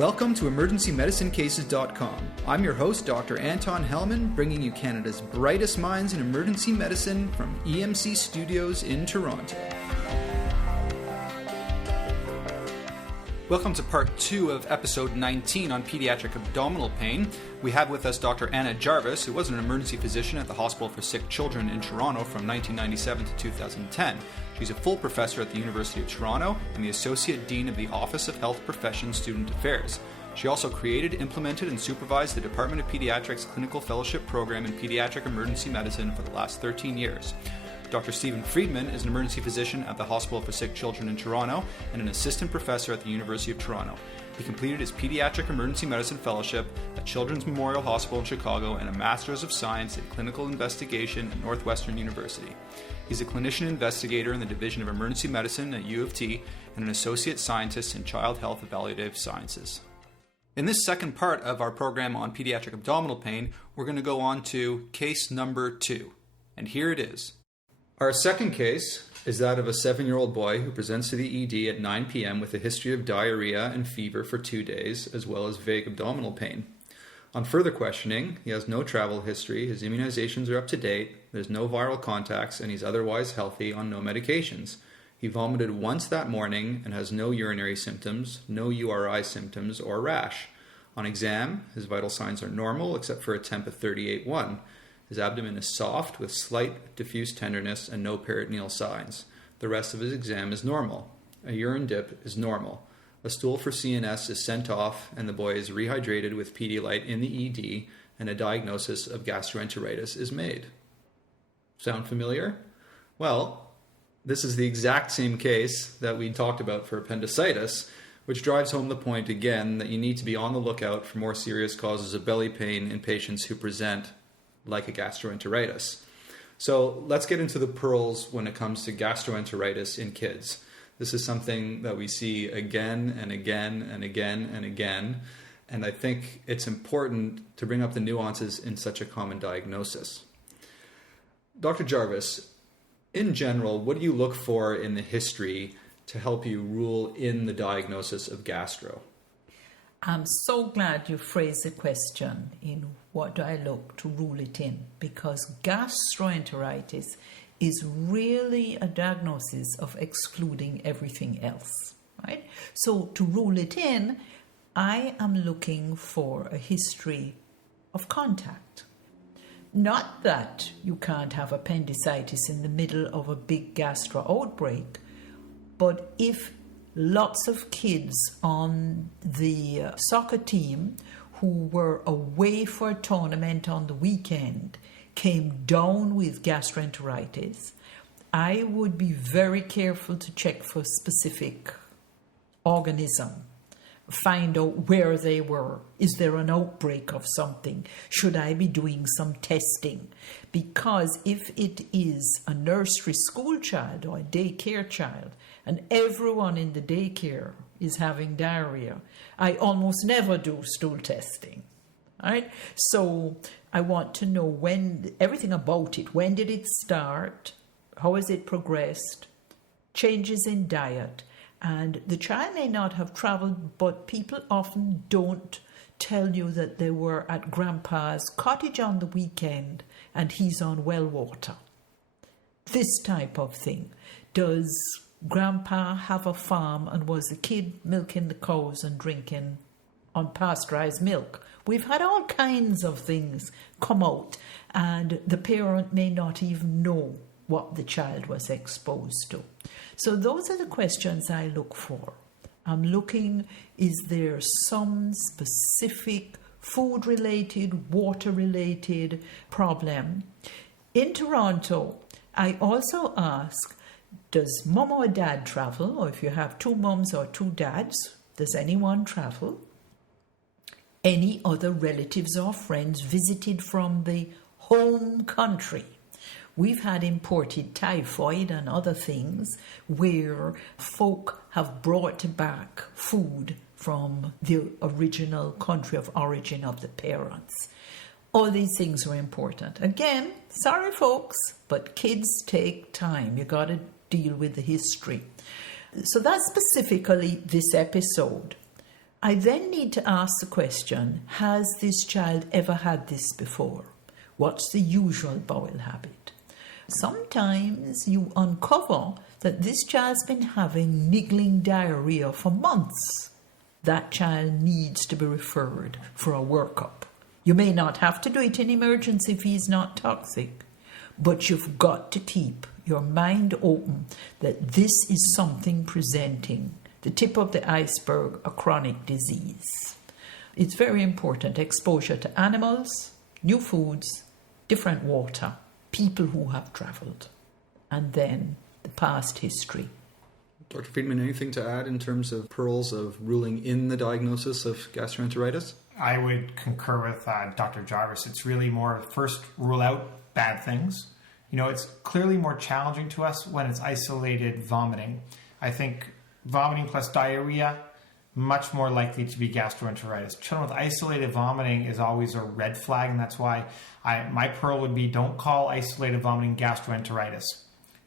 Welcome to EmergencyMedicineCases.com. I'm your host, Dr. Anton Hellman, bringing you Canada's brightest minds in emergency medicine from EMC Studios in Toronto. Welcome to part 2 of episode 19 on pediatric abdominal pain. We have with us Dr. Anna Jarvis, who was an emergency physician at the Hospital for Sick Children in Toronto from 1997 to 2010. She's a full professor at the University of Toronto and the Associate Dean of the Office of Health Professions Student Affairs. She also created, implemented, and supervised the Department of Pediatrics Clinical Fellowship Program in Pediatric Emergency Medicine for the last 13 years. Dr. Freedman is an emergency physician at the Hospital for Sick Children in Toronto and an assistant professor at the University of Toronto. He completed his Pediatric Emergency Medicine Fellowship at Children's Memorial Hospital in Chicago and a Master's of Science in Clinical Investigation at Northwestern University. He's a clinician investigator in the Division of Emergency Medicine at U of T and an associate scientist in Child Health Evaluative Sciences. In this second part of our program on pediatric abdominal pain, we're going to go on to case number 2. And here it is. Our second case is that of a 7-year-old boy who presents to the ED at 9 p.m. with a history of diarrhea and fever for 2 days, as well as vague abdominal pain. On further questioning, he has no travel history, his immunizations are up to date, there's no viral contacts, and he's otherwise healthy on no medications. He vomited once that morning and has no urinary symptoms, no URI symptoms, or rash. On exam, his vital signs are normal except for a temp of 38.1. His abdomen is soft with slight diffuse tenderness and no peritoneal signs. The rest of his exam is normal. A urine dip is normal. A stool for CNS is sent off and the boy is rehydrated with Pedialyte in the ED and a diagnosis of gastroenteritis is made. Sound familiar? Well, this is the exact same case that we talked about for appendicitis, which drives home the point again that you need to be on the lookout for more serious causes of belly pain in patients who present like a gastroenteritis. So let's get into the pearls when it comes to gastroenteritis in kids. This is something that we see again and again and again and again, and I think it's important to bring up the nuances in such a common diagnosis. Dr. Jarvis, in general, what do you look for in the history to help you rule in the diagnosis of gastro? I'm so glad you phrased the question in what do I look to rule it in, because gastroenteritis is really a diagnosis of excluding everything else, right? So to rule it in, I am looking for a history of contact. Not that you can't have appendicitis in the middle of a big gastro outbreak, but if lots of kids on the soccer team who were away for a tournament on the weekend came down with gastroenteritis, I would be very careful to check for specific organism. Find out where they were. Is there an outbreak of something? Should I be doing some testing? Because if it is a nursery school child or a daycare child, and everyone in the daycare is having diarrhea, I almost never do stool testing. Right? So I want to know everything about it. When did it start? How has it progressed? Changes in diet. And the child may not have traveled, but people often don't tell you that they were at grandpa's cottage on the weekend and he's on well water. This type of thing. Does grandpa have a farm and was the kid milking the cows and drinking unpasteurized milk? We've had all kinds of things come out, and the parent may not even know what the child was exposed to. So those are the questions I look for. I'm looking, is there some specific food-related, water-related problem? In Toronto, I also ask, does mom or dad travel? Or if you have 2 moms or 2 dads, does anyone travel? Any other relatives or friends visited from the home country? We've had imported typhoid and other things where folk have brought back food from the original country of origin of the parents. All these things are important. Again, sorry folks, but kids take time. You got to deal with the history. So that's specifically this episode. I then need to ask the question, has this child ever had this before? What's the usual bowel habit? Sometimes you uncover that this child's been having niggling diarrhea for months. That child needs to be referred for a workup. You may not have to do it in emergency if he's not toxic, but you've got to keep your mind open that this is something presenting, the tip of the iceberg, a chronic disease. It's very important. Exposure to animals, new foods, different water, people who have traveled, and then the past history. Dr. Freedman, anything to add in terms of pearls of ruling in the diagnosis of gastroenteritis? I would concur with Dr. Jarvis. It's really more first rule out bad things. It's clearly more challenging to us when it's isolated vomiting. I think vomiting plus diarrhea, much more likely to be gastroenteritis. Children with isolated vomiting is always a red flag, and that's why my pearl would be don't call isolated vomiting gastroenteritis.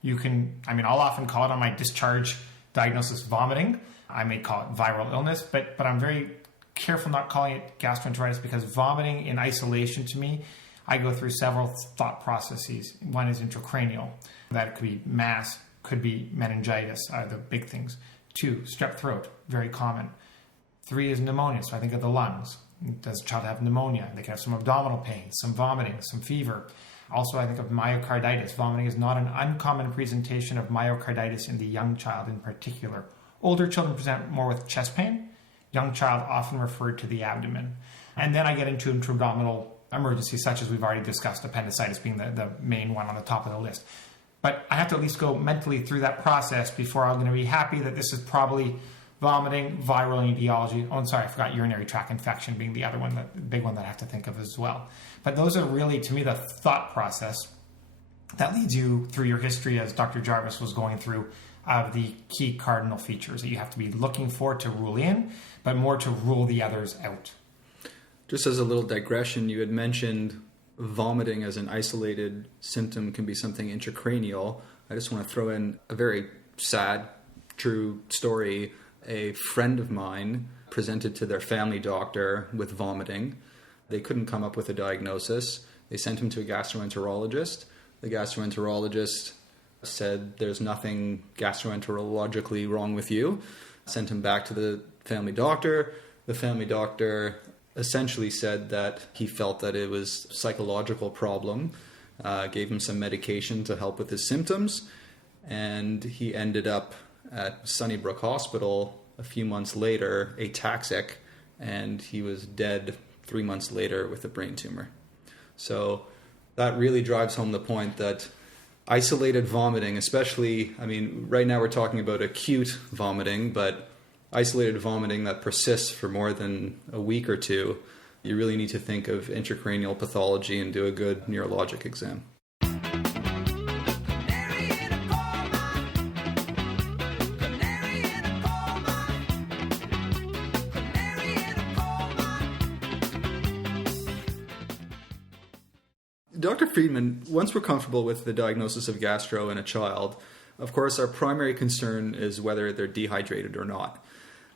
I'll often call it on my discharge diagnosis vomiting. I may call it viral illness, but I'm very careful not calling it gastroenteritis because vomiting in isolation to me, I go through several thought processes. One is intracranial. That could be mass, could be meningitis, are the big things. 2, strep throat, very common. 3 is pneumonia, so I think of the lungs. Does the child have pneumonia? They can have some abdominal pain, some vomiting, some fever. Also, I think of myocarditis. Vomiting is not an uncommon presentation of myocarditis in the young child in particular. Older children present more with chest pain. Young child often referred to the abdomen. And then I get into intra-abdominal emergencies such as we've already discussed, appendicitis being the main one on the top of the list. But I have to at least go mentally through that process before I'm going to be happy that this is probably vomiting, viral etiology. Oh, I'm sorry, I forgot urinary tract infection being the other one, the big one that I have to think of as well. But those are really, to me, the thought process that leads you through your history, as Dr. Jarvis was going through, of the key cardinal features that you have to be looking for to rule in, but more to rule the others out. Just as a little digression, you had mentioned vomiting as an isolated symptom can be something intracranial. I just want to throw in a very sad, true story. A friend of mine presented to their family doctor with vomiting. They couldn't come up with a diagnosis. They sent him to a gastroenterologist. The gastroenterologist said there's nothing gastroenterologically wrong with you. Sent him back to the family doctor. The family doctor essentially said that he felt that it was a psychological problem, gave him some medication to help with his symptoms, and he ended up at Sunnybrook Hospital a few months later, ataxic, and he was dead 3 months later with a brain tumor. So that really drives home the point that isolated vomiting, especially, right now we're talking about acute vomiting, but isolated vomiting that persists for more than a week or two, you really need to think of intracranial pathology and do a good neurologic exam. Dr. Freedman, once we're comfortable with the diagnosis of gastro in a child, of course, our primary concern is whether they're dehydrated or not.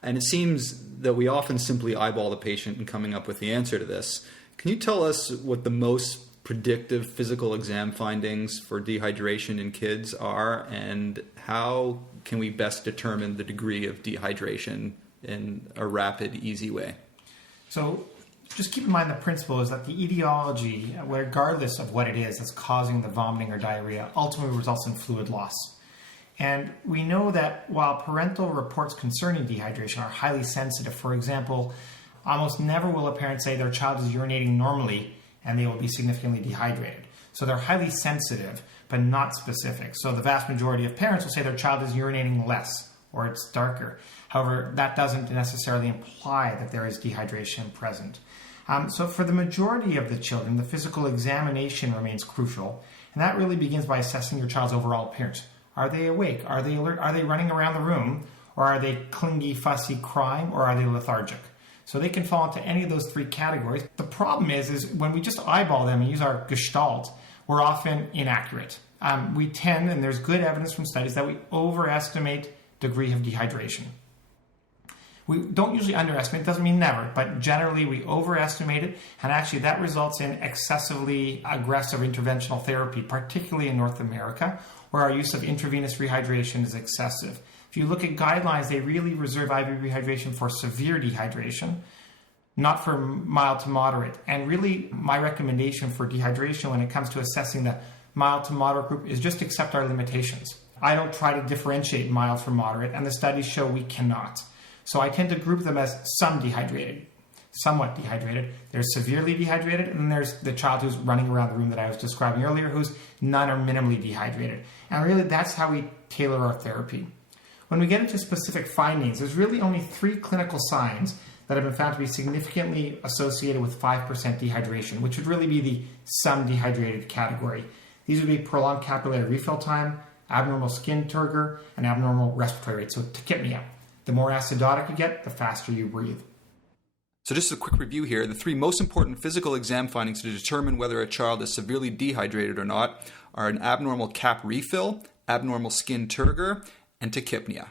And it seems that we often simply eyeball the patient in coming up with the answer to this. Can you tell us what the most predictive physical exam findings for dehydration in kids are, and how can we best determine the degree of dehydration in a rapid, easy way? So just keep in mind the principle is that the etiology, regardless of what it is that's causing the vomiting or diarrhea, ultimately results in fluid loss. And we know that while parental reports concerning dehydration are highly sensitive, for example, almost never will a parent say their child is urinating normally and they will be significantly dehydrated. So they're highly sensitive, but not specific. So the vast majority of parents will say their child is urinating less or it's darker. However, that doesn't necessarily imply that there is dehydration present. So for the majority of the children, the physical examination remains crucial. And that really begins by assessing your child's overall appearance. Are they awake? Are they alert? Are they running around the room? Or are they clingy, fussy, crying? Or are they lethargic? So they can fall into any of those three categories. The problem is when we just eyeball them and use our gestalt, we're often inaccurate. We tend, and there's good evidence from studies, that we overestimate degree of dehydration. We don't usually underestimate, it doesn't mean never, but generally we overestimate it, and actually that results in excessively aggressive interventional therapy, particularly in North America, where our use of intravenous rehydration is excessive. If you look at guidelines, they really reserve IV rehydration for severe dehydration, not for mild to moderate. And really, my recommendation for dehydration when it comes to assessing the mild to moderate group is just accept our limitations. I don't try to differentiate mild from moderate, and the studies show we cannot. So I tend to group them as some dehydrated, somewhat dehydrated. There's severely dehydrated, and then there's the child who's running around the room that I was describing earlier, who's none or minimally dehydrated. And really, that's how we tailor our therapy. When we get into specific findings, there's really only 3 clinical signs that have been found to be significantly associated with 5% dehydration, which would really be the some dehydrated category. These would be prolonged capillary refill time, abnormal skin turgor, and abnormal respiratory rate, so tachypnea. The more acidotic you get, the faster you breathe. So just a quick review here. The 3 most important physical exam findings to determine whether a child is severely dehydrated or not are an abnormal cap refill, abnormal skin turgor, and tachypnea.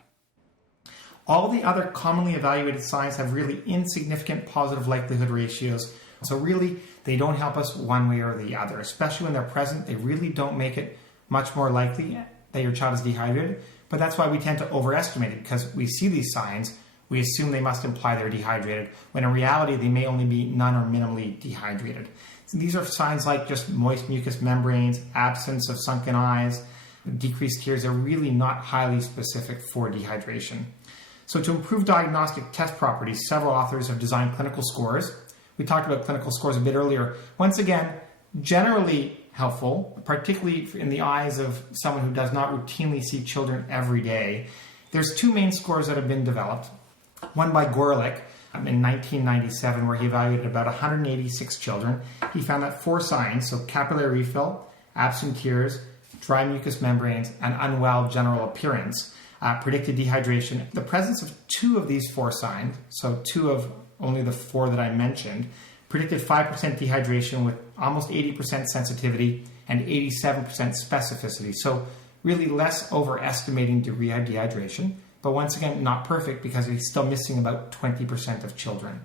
All the other commonly evaluated signs have really insignificant positive likelihood ratios. So really, they don't help us one way or the other. Especially when they're present, they really don't make it much more likely that your child is dehydrated. But that's why we tend to overestimate it, because we see these signs, we assume they must imply they're dehydrated, when in reality, they may only be none or minimally dehydrated. So these are signs like just moist mucous membranes, absence of sunken eyes, decreased tears. Are really not highly specific for dehydration. So to improve diagnostic test properties, several authors have designed clinical scores. We talked about clinical scores a bit earlier. Once again, generally helpful, particularly in the eyes of someone who does not routinely see children every day. There's 2 main scores that have been developed. One by Gorelick in 1997, where he evaluated about 186 children. He found that 4 signs, so capillary refill, absent tears, dry mucous membranes, and unwell general appearance, predicted dehydration. The presence of 2 of these 4 signs, so 2 of only the 4 that I mentioned, predicted 5% dehydration with almost 80% sensitivity and 87% specificity. So really less overestimating degree of dehydration, but once again, not perfect because he's still missing about 20% of children.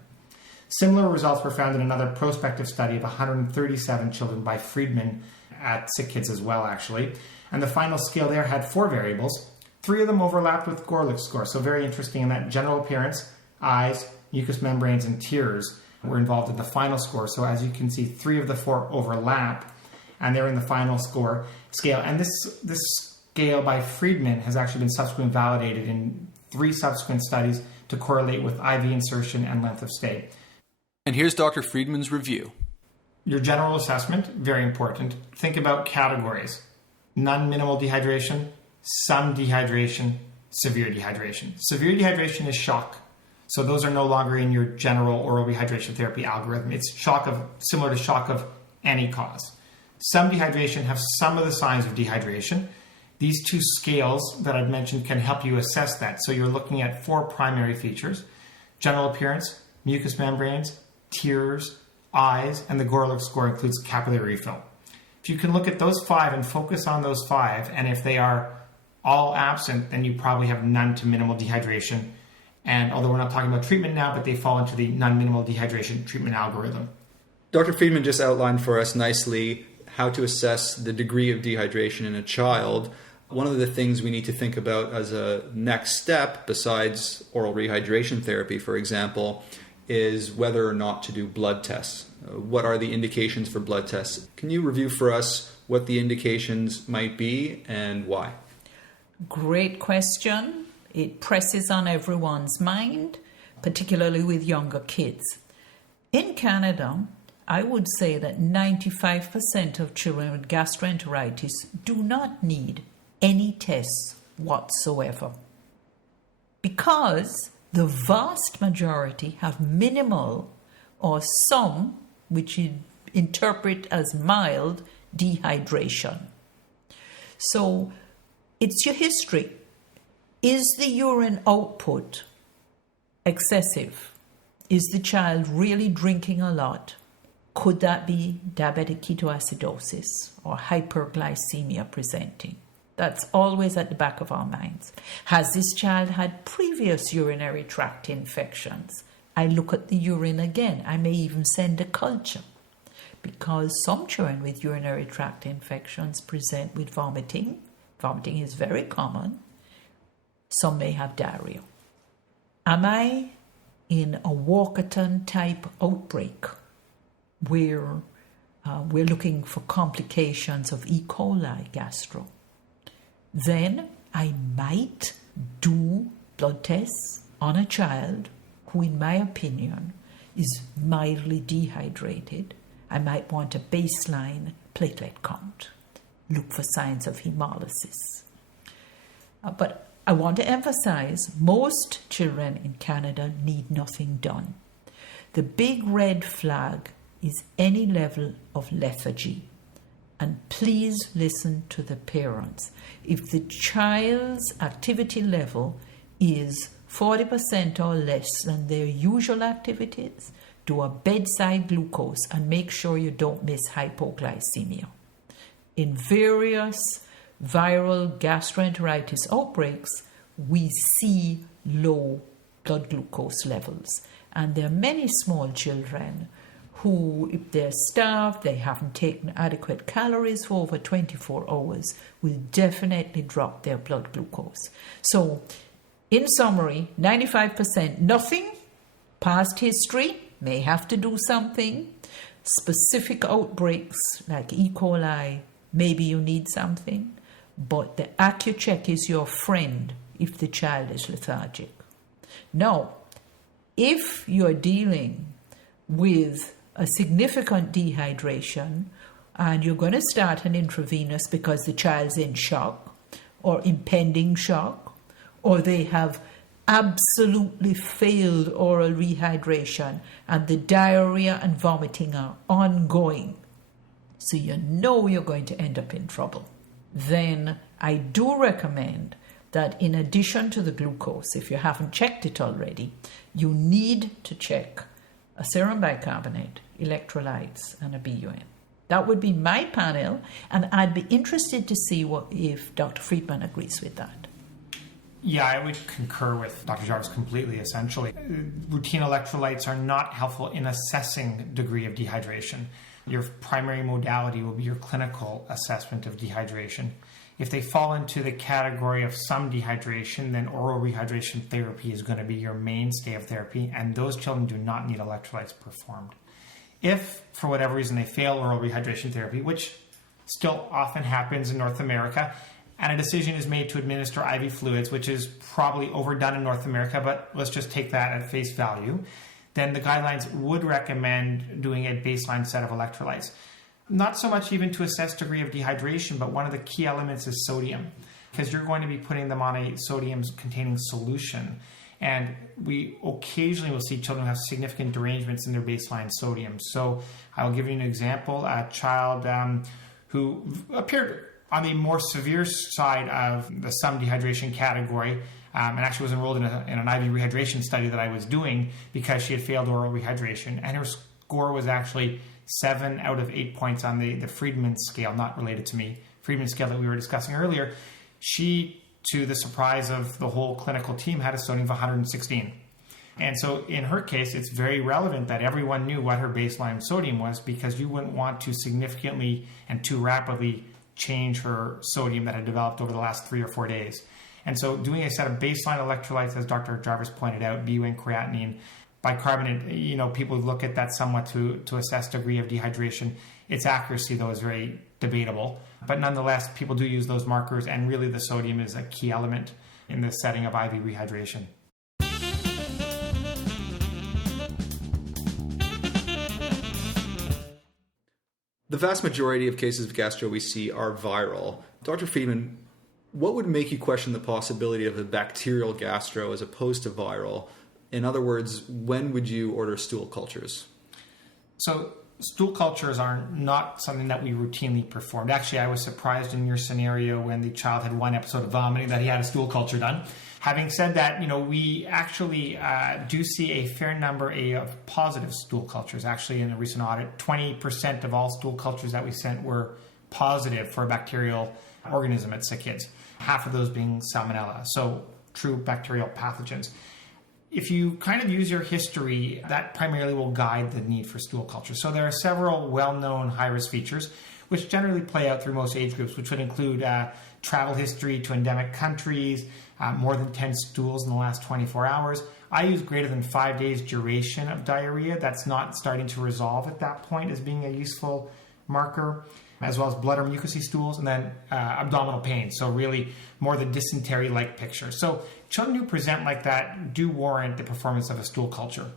Similar results were found in another prospective study of 137 children by Freedman at Sick Kids as well, actually. And the final scale there had 4 variables. 3 of them overlapped with Gorelick's score. So very interesting in that general appearance, eyes, mucous membranes, and tears were involved in the final score. So as you can see, 3 of the 4 overlap, and they're in the final score scale. And this scale by Freedman has actually been subsequently validated in 3 subsequent studies to correlate with IV insertion and length of stay. And here's Dr. Freedman's review. Your general assessment, very important. Think about categories. None minimal dehydration, some dehydration, severe dehydration. Severe dehydration is shock. So those are no longer in your general oral rehydration therapy algorithm. It's similar to shock of any cause. Some dehydration have some of the signs of dehydration. These 2 scales that I've mentioned can help you assess that. So you're looking at 4 primary features: general appearance, mucous membranes, tears, eyes, and the Gorelick score includes capillary refill. If you can look at those 5 and focus on those 5, and if they are all absent, then you probably have none to minimal dehydration. And although we're not talking about treatment now, but they fall into the non-minimal dehydration treatment algorithm. Dr. Freedman just outlined for us nicely how to assess the degree of dehydration in a child. One of the things we need to think about as a next step, besides oral rehydration therapy, for example, is whether or not to do blood tests. What are the indications for blood tests? Can you review for us what the indications might be and why? Great question. It presses on everyone's mind, particularly with younger kids. In Canada, I would say that 95% of children with gastroenteritis do not need any tests whatsoever, because the vast majority have minimal or some, which you interpret as mild, dehydration. So it's your history. Is the urine output excessive? Is the child really drinking a lot? Could that be diabetic ketoacidosis or hyperglycemia presenting? That's always at the back of our minds. Has this child had previous urinary tract infections? I look at the urine again. I may even send a culture, because some children with urinary tract infections present with vomiting. Vomiting is very common. Some may have diarrhea. Am I in a Walkerton type outbreak where we're looking for complications of E. coli gastro? Then I might do blood tests on a child who, in my opinion, is mildly dehydrated. I might want a baseline platelet count. Look for signs of hemolysis. But I want to emphasize, most children in Canada need nothing done. The big red flag is any level of lethargy. And please listen to the parents. If the child's activity level is 40% or less than their usual activities, do a bedside glucose and make sure you don't miss hypoglycemia. In various viral gastroenteritis outbreaks, we see low blood glucose levels. And there are many small children who, if they're starved, they haven't taken adequate calories for over 24 hours, will definitely drop their blood glucose. So, in summary, 95% nothing. Past history, may have to do something. Specific outbreaks like E. coli, maybe you need something. But the acute check is your friend if the child is lethargic. Now, if you're dealing with a significant dehydration and you're going to start an intravenous because the child's in shock or impending shock, or they have absolutely failed oral rehydration and the diarrhea and vomiting are ongoing, so you know you're going to end up in trouble, then I do recommend that in addition to the glucose, if you haven't checked it already, you need to check a serum bicarbonate, electrolytes, and a BUN. That would be my panel, and I'd be interested to see if Dr. Freedman agrees with that. Yeah, I would concur with Dr. Jarvis completely, essentially. Routine electrolytes are not helpful in assessing degree of dehydration. Your primary modality will be your clinical assessment of dehydration. If they fall into the category of some dehydration, then oral rehydration therapy is going to be your mainstay of therapy, and those children do not need electrolytes performed. If, for whatever reason, they fail oral rehydration therapy, which still often happens in North America, and a decision is made to administer IV fluids, which is probably overdone in North America, but let's just take that at face value, then the guidelines would recommend doing a baseline set of electrolytes. Not so much even to assess degree of dehydration, but one of the key elements is sodium, because you're going to be putting them on a sodium-containing solution. And we occasionally will see children have significant derangements in their baseline sodium. So I'll give you an example. A child who appeared on the more severe side of the some dehydration category, and actually was enrolled in an IV rehydration study that I was doing because she had failed oral rehydration. And her score was actually 7 out of 8 points on the Freedman scale, not related to me, Freedman scale that we were discussing earlier. She, to the surprise of the whole clinical team, had a sodium of 116. And so in her case, it's very relevant that everyone knew what her baseline sodium was, because you wouldn't want to significantly and too rapidly change her sodium that had developed over the last 3 or 4 days. And so doing a set of baseline electrolytes, as Dr. Jarvis pointed out, BUN, creatinine, bicarbonate, people look at that somewhat to assess degree of dehydration. Its accuracy, though, is very debatable. But nonetheless, people do use those markers, and really the sodium is a key element in the setting of IV rehydration. The vast majority of cases of gastro we see are viral. Dr. Freedman, what would make you question the possibility of a bacterial gastro as opposed to viral? In other words, when would you order stool cultures? So stool cultures are not something that we routinely performed. Actually, I was surprised in your scenario when the child had one episode of vomiting that he had a stool culture done. Having said that, we actually do see a fair number of positive stool cultures. Actually, in a recent audit, 20% of all stool cultures that we sent were positive for bacterial organism at sick kids, half of those being salmonella, so true bacterial pathogens. If you kind of use your history, that primarily will guide the need for stool culture. So there are several well-known high-risk features, which generally play out through most age groups, which would include travel history to endemic countries, more than 10 stools in the last 24 hours. I use greater than 5 days duration of diarrhea. That's not starting to resolve at that point as being a useful marker, as well as blood or mucousy stools, and then abdominal pain. So really more the dysentery-like picture. So children who present like that do warrant the performance of a stool culture.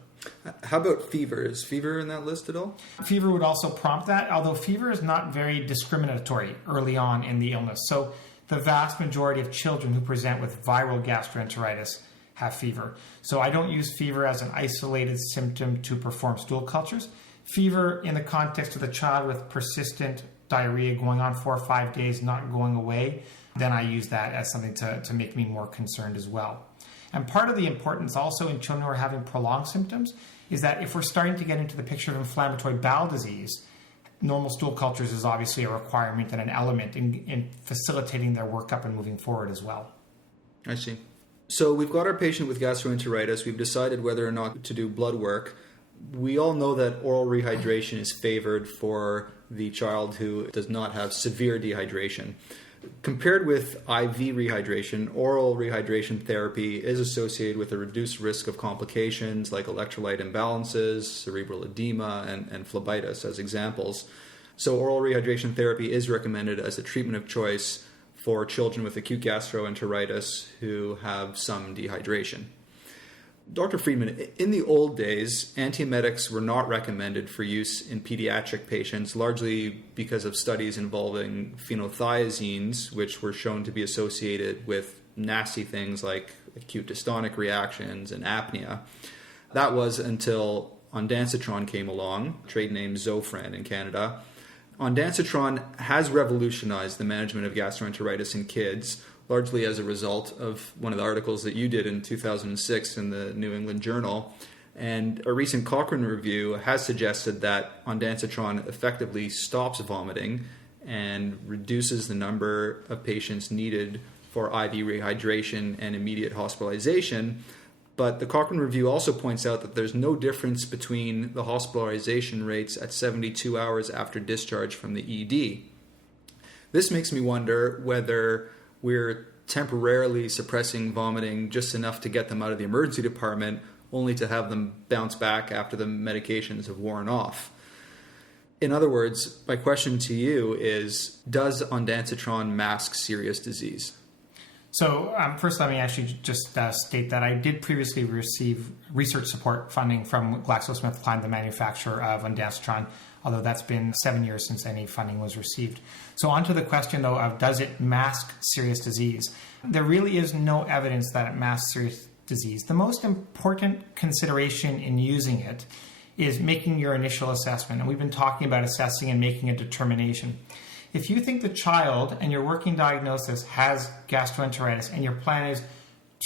How about fever? Is fever in that list at all? Fever would also prompt that, although fever is not very discriminatory early on in the illness. So the vast majority of children who present with viral gastroenteritis have fever. So I don't use fever as an isolated symptom to perform stool cultures. Fever in the context of the child with persistent diarrhea going on 4 or 5 days, not going away, then I use that as something to make me more concerned as well. And part of the importance also in children who are having prolonged symptoms is that if we're starting to get into the picture of inflammatory bowel disease, normal stool cultures is obviously a requirement and an element in facilitating their workup and moving forward as well. I see. So we've got our patient with gastroenteritis. We've decided whether or not to do blood work. We all know that oral rehydration is favored for the child who does not have severe dehydration. Compared with IV rehydration, oral rehydration therapy is associated with a reduced risk of complications like electrolyte imbalances, cerebral edema, and phlebitis as examples. So oral rehydration therapy is recommended as a treatment of choice for children with acute gastroenteritis who have some dehydration. Dr. Freedman, in the old days, antiemetics were not recommended for use in pediatric patients, largely because of studies involving phenothiazines, which were shown to be associated with nasty things like acute dystonic reactions and apnea. That was until ondansetron came along, trade name Zofran in Canada. Ondansetron has revolutionized the management of gastroenteritis in kids, largely as a result of one of the articles that you did in 2006 in the New England Journal. And a recent Cochrane review has suggested that ondansetron effectively stops vomiting and reduces the number of patients needed for IV rehydration and immediate hospitalization. But the Cochrane review also points out that there's no difference between the hospitalization rates at 72 hours after discharge from the ED. This makes me wonder whether we're temporarily suppressing vomiting just enough to get them out of the emergency department, only to have them bounce back after the medications have worn off. In other words, my question to you is, does ondansetron mask serious disease? So first, let me actually just state that I did previously receive research support funding from GlaxoSmithKline, the manufacturer of ondansetron, although that's been 7 years since any funding was received. So on to the question, though, of does it mask serious disease? There really is no evidence that it masks serious disease. The most important consideration in using it is making your initial assessment. And we've been talking about assessing and making a determination. If you think the child and your working diagnosis has gastroenteritis and your plan is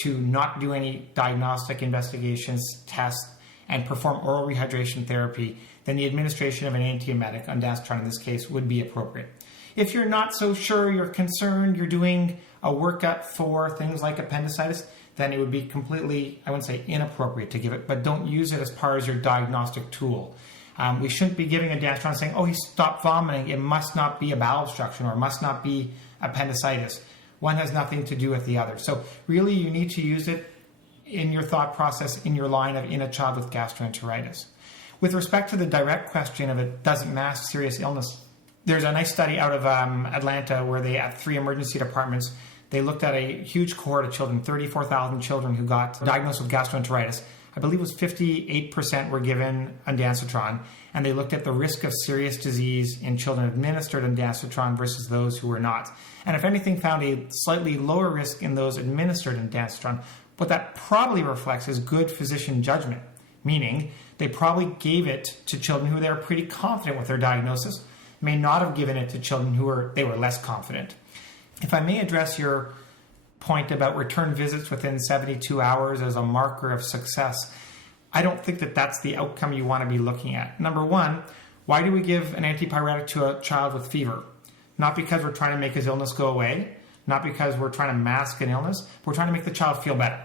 to not do any diagnostic investigations, tests, and perform oral rehydration therapy, then the administration of an antiemetic, ondansetron in this case, would be appropriate. If you're not so sure, you're concerned, you're doing a workup for things like appendicitis, then it would be completely, I wouldn't say inappropriate to give it, but don't use it as part of your diagnostic tool. We shouldn't be giving ondansetron saying, oh, he stopped vomiting. It must not be a bowel obstruction or it must not be appendicitis. One has nothing to do with the other. So really you need to use it in your thought process, in your line of in a child with gastroenteritis. With respect to the direct question of it doesn't mask serious illness, there's a nice study out of Atlanta where they, at 3 emergency departments, they looked at a huge cohort of children, 34,000 children who got diagnosed with gastroenteritis. I believe it was 58% were given ondansetron, and they looked at the risk of serious disease in children administered ondansetron versus those who were not. And if anything, found a slightly lower risk in those administered ondansetron. What that probably reflects is good physician judgment, meaning they probably gave it to children who they were pretty confident with their diagnosis, may not have given it to children who were less confident. If I may address your point about return visits within 72 hours as a marker of success, I don't think that that's the outcome you want to be looking at. Number one, why do we give an antipyretic to a child with fever? not because we're trying to make his illness go away, not because we're trying to mask an illness, but we're trying to make the child feel better.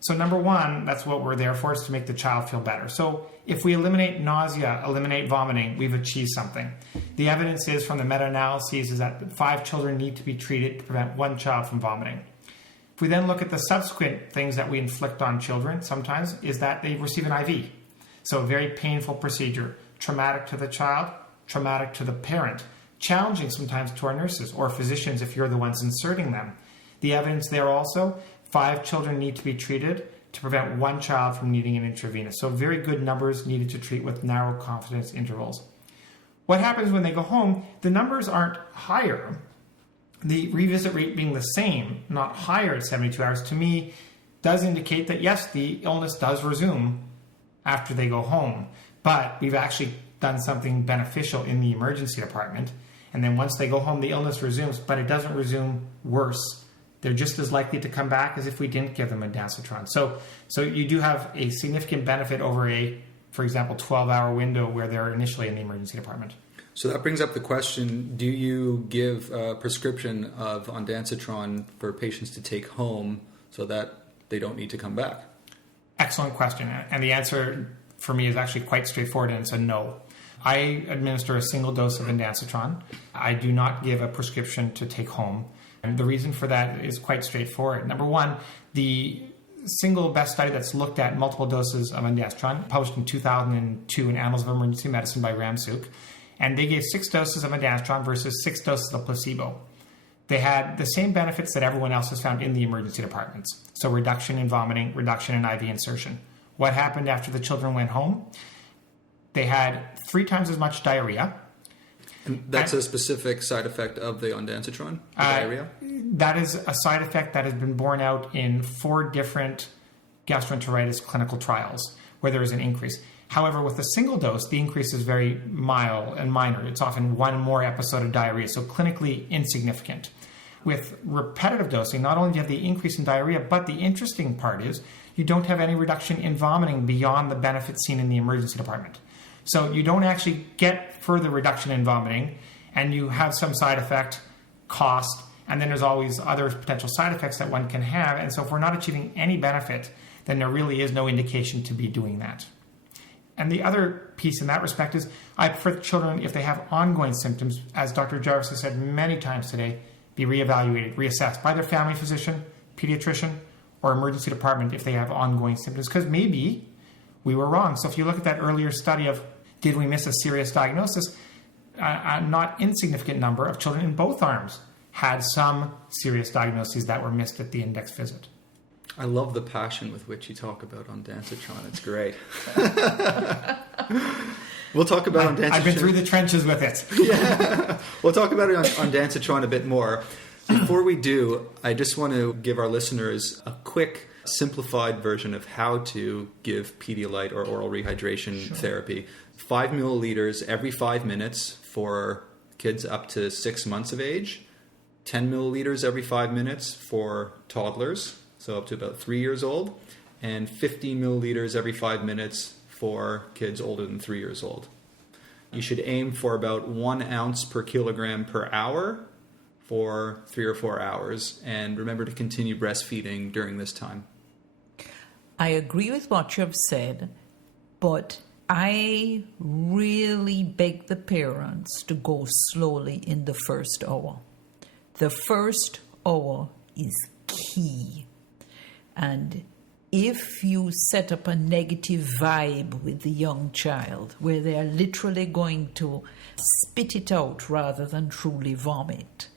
So number one, that's what we're there for, is to make the child feel better. So if we eliminate nausea, eliminate vomiting, we've achieved something. The evidence is from the meta-analyses is that 5 children need to be treated to prevent 1 child from vomiting. If we then look at the subsequent things that we inflict on children sometimes, is that they receive an IV. So a very painful procedure, traumatic to the child, traumatic to the parent, challenging sometimes to our nurses or physicians if you're the ones inserting them. The evidence there also, 5 children need to be treated to prevent 1 child from needing an intravenous. So very good numbers needed to treat with narrow confidence intervals. What happens when they go home? The numbers aren't higher. The revisit rate being the same, not higher at 72 hours, to me does indicate that yes, the illness does resume after they go home. But we've actually done something beneficial in the emergency department. And then once they go home, the illness resumes, but it doesn't resume worse. They're just as likely to come back as if we didn't give them ondansetron. So you do have a significant benefit over a, for example, 12-hour window where they're initially in the emergency department. So that brings up the question, do you give a prescription of ondansetron for patients to take home so that they don't need to come back? Excellent question. And the answer for me is actually quite straightforward, and it's a no. I administer a single dose of ondansetron. I do not give a prescription to take home. And the reason for that is quite straightforward. Number one, the single best study that's looked at multiple doses of ondansetron, published in 2002 in Annals of Emergency Medicine by Ramsuk, and they gave 6 doses of ondansetron versus 6 doses of placebo. They had the same benefits that everyone else has found in the emergency departments. So reduction in vomiting, reduction in IV insertion. What happened after the children went home? They had 3 times as much diarrhea. And that's a specific side effect of the ondansetron, diarrhea? That is a side effect that has been borne out in 4 different gastroenteritis clinical trials where there is an increase. However, with a single dose, the increase is very mild and minor. It's often 1 more episode of diarrhea, so clinically insignificant. With repetitive dosing, not only do you have the increase in diarrhea, but the interesting part is you don't have any reduction in vomiting beyond the benefits seen in the emergency department. So you don't actually get further reduction in vomiting, and you have some side effect, cost, and then there's always other potential side effects that one can have. And so if we're not achieving any benefit, then there really is no indication to be doing that. And the other piece in that respect is I prefer children, if they have ongoing symptoms, as Dr. Jarvis has said many times today, be reevaluated, reassessed by their family physician, pediatrician, or emergency department if they have ongoing symptoms, because maybe we were wrong. So if you look at that earlier study of did we miss a serious diagnosis, a not insignificant number of children in both arms had some serious diagnoses that were missed at the index visit. I love the passion with which you talk about ondansetron. It's great. We'll talk about ondansetron. I've been through the trenches with it. Yeah. We'll talk about it on ondansetron a bit more. Before we do, I just want to give our listeners a quick, simplified version of how to give Pedialyte or oral rehydration therapy. 5 milliliters every 5 minutes for kids up to 6 months of age. 10 milliliters every 5 minutes for toddlers, so up to about 3 years old. And 50 milliliters every 5 minutes for kids older than 3 years old. You should aim for about 1 ounce per kilogram per hour for 3 or 4 hours. And remember to continue breastfeeding during this time. I agree with what you've said, but I really beg the parents to go slowly in the first hour. The first hour is key. And if you set up a negative vibe with the young child, where they are literally going to spit it out rather than truly vomit,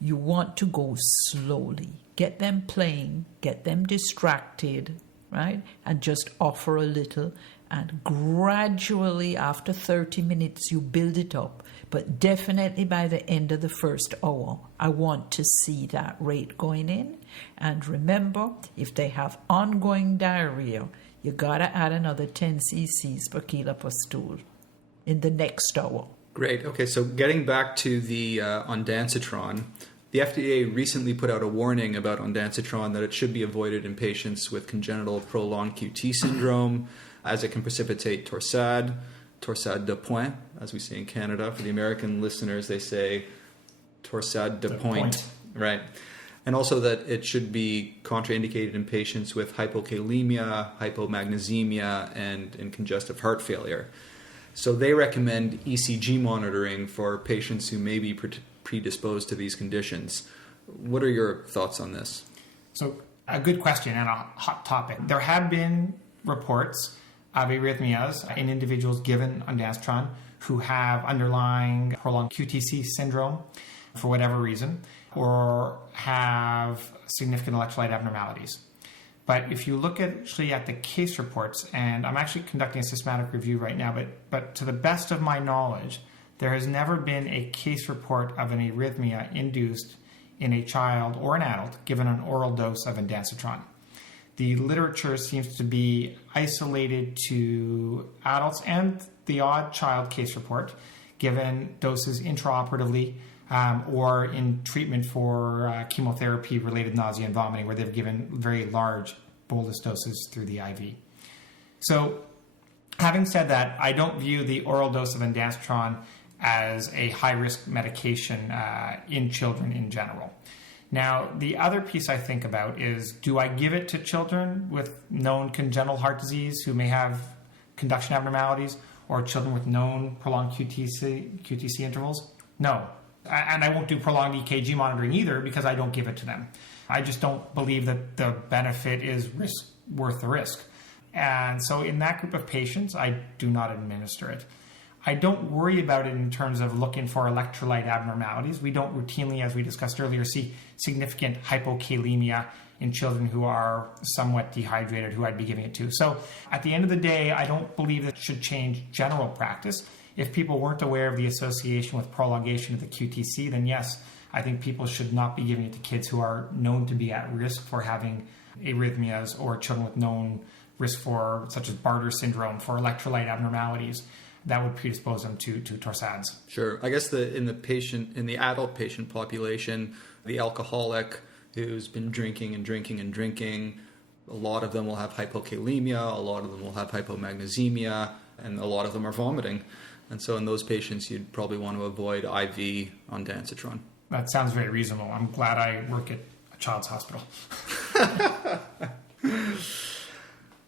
you want to go slowly. Get them playing, get them distracted, right? And just offer a little. And gradually, after 30 minutes, you build it up. But definitely by the end of the first hour, I want to see that rate going in. And remember, if they have ongoing diarrhea, you got to add another 10 cc's per kilo per stool in the next hour. Great. Okay, so getting back to the ondansetron, the FDA recently put out a warning about ondansetron that it should be avoided in patients with congenital prolonged QT syndrome, as it can precipitate torsade de pointe, as we say in Canada. For the American listeners, they say torsade de point. Right. And also that it should be contraindicated in patients with hypokalemia, hypomagnesemia, and in congestive heart failure. So they recommend ECG monitoring for patients who may be predisposed to these conditions. What are your thoughts on this? So a good question and a hot topic. There have been reports of arrhythmias in individuals given ondansetron who have underlying prolonged QTC syndrome for whatever reason, or have significant electrolyte abnormalities. But if you look at the case reports, and I'm actually conducting a systematic review right now, but to the best of my knowledge, there has never been a case report of an arrhythmia induced in a child or an adult given an oral dose of ondansetron. The literature seems to be isolated to adults and the odd child case report given doses intraoperatively or in treatment for chemotherapy-related nausea and vomiting, where they've given very large bolus doses through the IV. So, having said that, I don't view the oral dose of ondansetron as a high-risk medication in children in general. Now, the other piece I think about is, do I give it to children with known congenital heart disease who may have conduction abnormalities, or children with known prolonged QTC intervals? No. And I won't do prolonged EKG monitoring either because I don't give it to them. I just don't believe that the benefit is worth the risk. And so in that group of patients, I do not administer it. I don't worry about it in terms of looking for electrolyte abnormalities. We don't routinely, as we discussed earlier, see significant hypokalemia in children who are somewhat dehydrated, who I'd be giving it to. So at the end of the day, I don't believe that should change general practice. If people weren't aware of the association with prolongation of the QTC, then yes, I think people should not be giving it to kids who are known to be at risk for having arrhythmias, or children with known risk for, such as Bartter syndrome, for electrolyte abnormalities that would predispose them to torsades. Sure. I guess in the adult patient population, the alcoholic who's been drinking, a lot of them will have hypokalemia, a lot of them will have hypomagnesemia, and a lot of them are vomiting. And so in those patients, you'd probably want to avoid IV ondansetron. That sounds very reasonable. I'm glad I work at a child's hospital.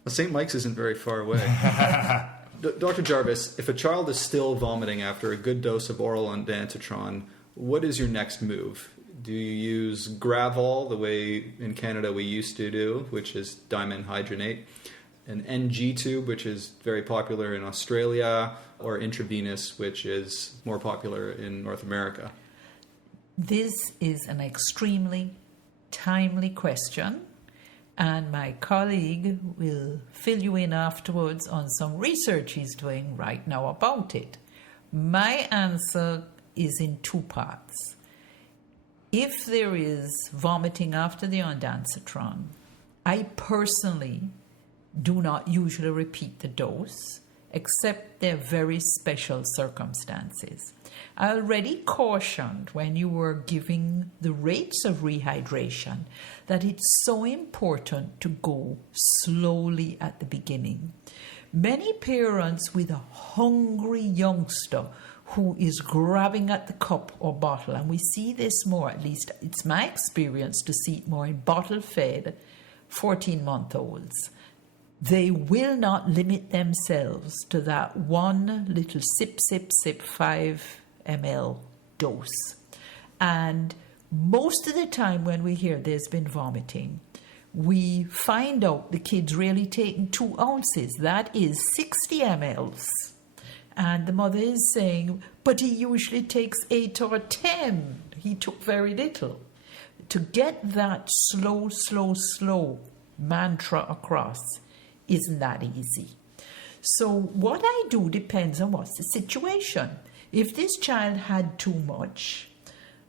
Well, St. Mike's isn't very far away. Dr. Jarvis, if a child is still vomiting after a good dose of oral ondansetron, what is your next move? Do you use Gravol, the way in Canada we used to do, which is dimenhydrinate, an NG tube, which is very popular in Australia, or intravenous, which is more popular in North America? This is an extremely timely question, and my colleague will fill you in afterwards on some research he's doing right now about it. My answer is in two parts. If there is vomiting after the ondansetron, I personally do not usually repeat the dose, except there are very special circumstances. I already cautioned when you were giving the rates of rehydration that it's so important to go slowly at the beginning. Many parents with a hungry youngster who is grabbing at the cup or bottle, and we see this more, at least it's my experience to see it more in bottle-fed 14-month-olds. They will not limit themselves to that one little sip, 5 ml dose. And most of the time when we hear there's been vomiting, we find out the kid's really taking 2 ounces. That is 60 mLs. And the mother is saying, but he usually takes 8 or 10. He took very little. To get that slow mantra across isn't that easy. So what I do depends on what's the situation. If this child had too much,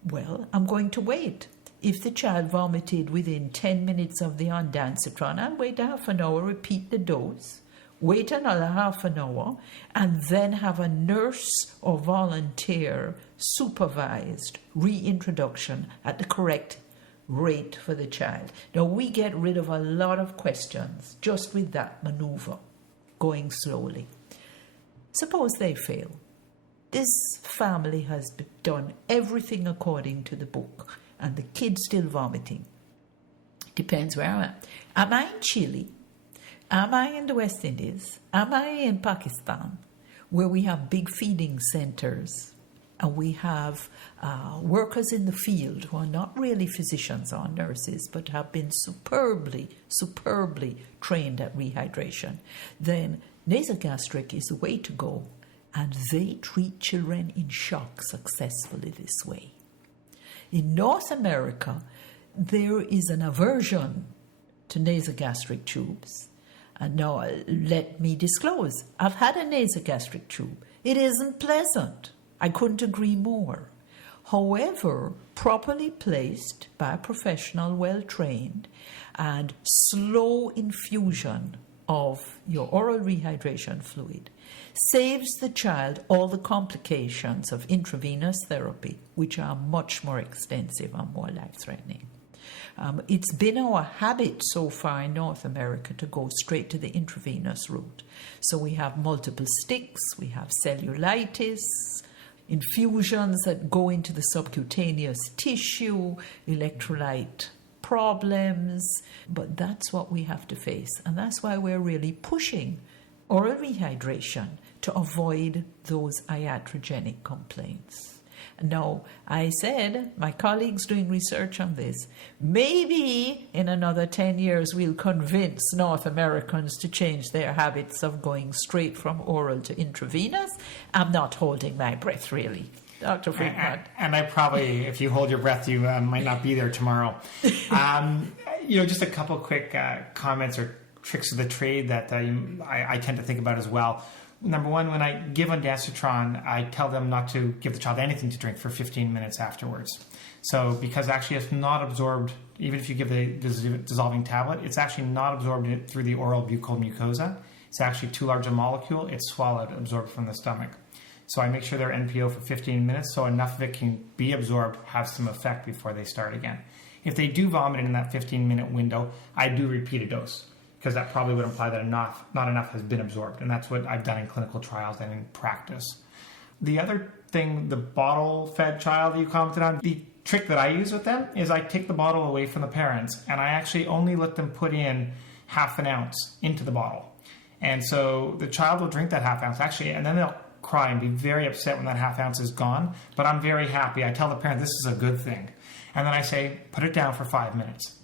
well, I'm going to wait. If the child vomited within 10 minutes of the ondansetron, I'll wait half an hour, repeat the dose, wait another half an hour, and then have a nurse or volunteer supervised reintroduction at the correct rate for the child. Now, we get rid of a lot of questions just with that maneuver, going slowly. Suppose they fail. This family has done everything according to the book, and the kid's still vomiting. Depends where I'm at. Am I in Chile? Am I in the West Indies? Am I in Pakistan, where we have big feeding centers and we have workers in the field who are not really physicians or nurses but have been superbly trained at rehydration? Then nasogastric is the way to go, and they treat children in shock successfully this way. In North America, there is an aversion to nasogastric tubes. And now let me disclose, I've had a nasogastric tube. It isn't pleasant. I couldn't agree more. However, properly placed by a professional, well-trained, and slow infusion of your oral rehydration fluid saves the child all the complications of intravenous therapy, which are much more extensive and more life-threatening. It's been our habit so far in North America to go straight to the intravenous route. So we have multiple sticks, we have cellulitis, infusions that go into the subcutaneous tissue, electrolyte problems, but that's what we have to face. And that's why we're really pushing oral rehydration to avoid those iatrogenic complaints. Now, I said, my colleagues doing research on this, maybe in another 10 years we'll convince North Americans to change their habits of going straight from oral to intravenous. I'm not holding my breath, really. Dr. Freedman. And I probably, if you hold your breath, you might not be there tomorrow. Just a couple quick comments or tricks of the trade that I tend to think about as well. Number one, when I give ondansetron, I tell them not to give the child anything to drink for 15 minutes afterwards. So, because actually it's not absorbed, even if you give the dissolving tablet, it's actually not absorbed through the oral buccal mucosa. It's actually too large a molecule. It's swallowed, absorbed from the stomach. So I make sure they're NPO for 15 minutes so enough of it can be absorbed, have some effect before they start again. If they do vomit in that 15-minute window, I do repeat a dose, because that probably would imply that not enough has been absorbed. And that's what I've done in clinical trials and in practice. The other thing, the bottle-fed child you commented on, the trick that I use with them is I take the bottle away from the parents, and I actually only let them put in half an ounce into the bottle. And so the child will drink that half ounce, actually, and then they'll cry and be very upset when that half ounce is gone. But I'm very happy. I tell the parent, this is a good thing. And then I say, put it down for 5 minutes.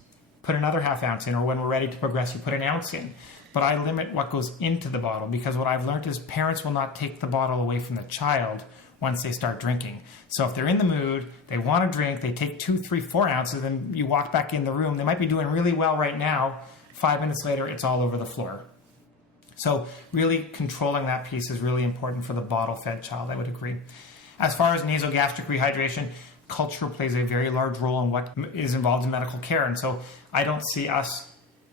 Put another half ounce in, or when we're ready to progress, you put an ounce in. But I limit what goes into the bottle, because what I've learned is parents will not take the bottle away from the child once they start drinking. So if they're in the mood, they want to drink, they take 2, 3, 4 ounces, and you walk back in the room, they might be doing really well right now. 5 minutes later, it's all over the floor. So really controlling that piece is really important for the bottle-fed child, I would agree. As far as nasogastric rehydration, culture plays a very large role in what is involved in medical care. And so I don't see us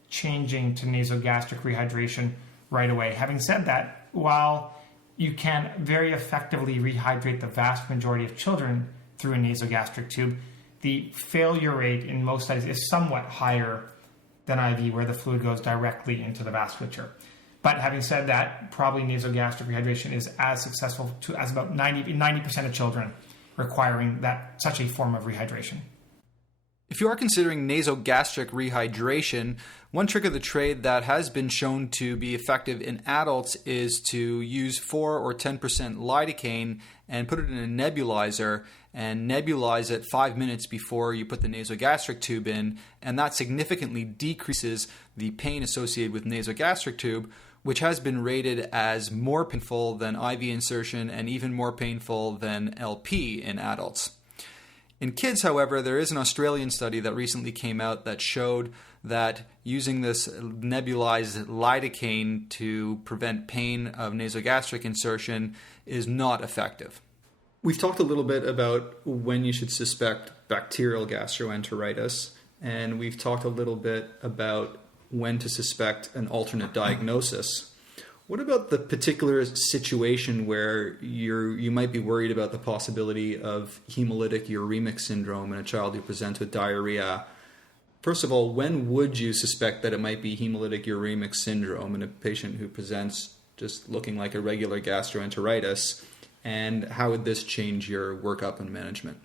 changing to nasogastric rehydration right away. Having said that, while you can very effectively rehydrate the vast majority of children through a nasogastric tube, the failure rate in most studies is somewhat higher than IV, where the fluid goes directly into the vasculature. But having said that, probably nasogastric rehydration is as successful as about 90% of children requiring such a form of rehydration. If you are considering nasogastric rehydration, one trick of the trade that has been shown to be effective in adults is to use 4 or 10% lidocaine and put it in a nebulizer and nebulize it 5 minutes before you put the nasogastric tube in, and that significantly decreases the pain associated with nasogastric tube, which has been rated as more painful than IV insertion and even more painful than LP in adults. In kids, however, there is an Australian study that recently came out that showed that using this nebulized lidocaine to prevent pain of nasogastric insertion is not effective. We've talked a little bit about when you should suspect bacterial gastroenteritis, and we've talked a little bit about when to suspect an alternate diagnosis. What about the particular situation where you might be worried about the possibility of hemolytic uremic syndrome in a child who presents with diarrhea? First of all, when would you suspect that it might be hemolytic uremic syndrome in a patient who presents just looking like a regular gastroenteritis? And how would this change your workup and management?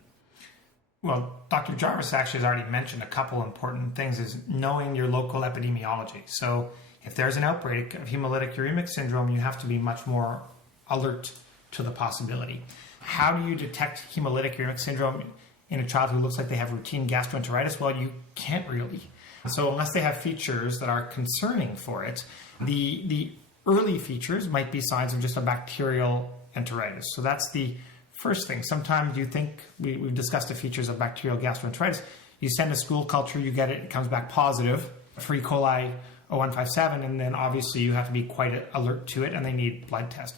Well, Dr. Jarvis actually has already mentioned a couple important things, is knowing your local epidemiology. So if there's an outbreak of hemolytic uremic syndrome, you have to be much more alert to the possibility. How do you detect hemolytic uremic syndrome in a child who looks like they have routine gastroenteritis? Well, you can't really. So unless they have features that are concerning for it, the early features might be signs of just a bacterial enteritis. So that's the first thing. Sometimes you think, we've discussed the features of bacterial gastroenteritis. You send a stool culture, you get it, it comes back positive for E. coli 0157, and then obviously you have to be quite alert to it and they need blood test.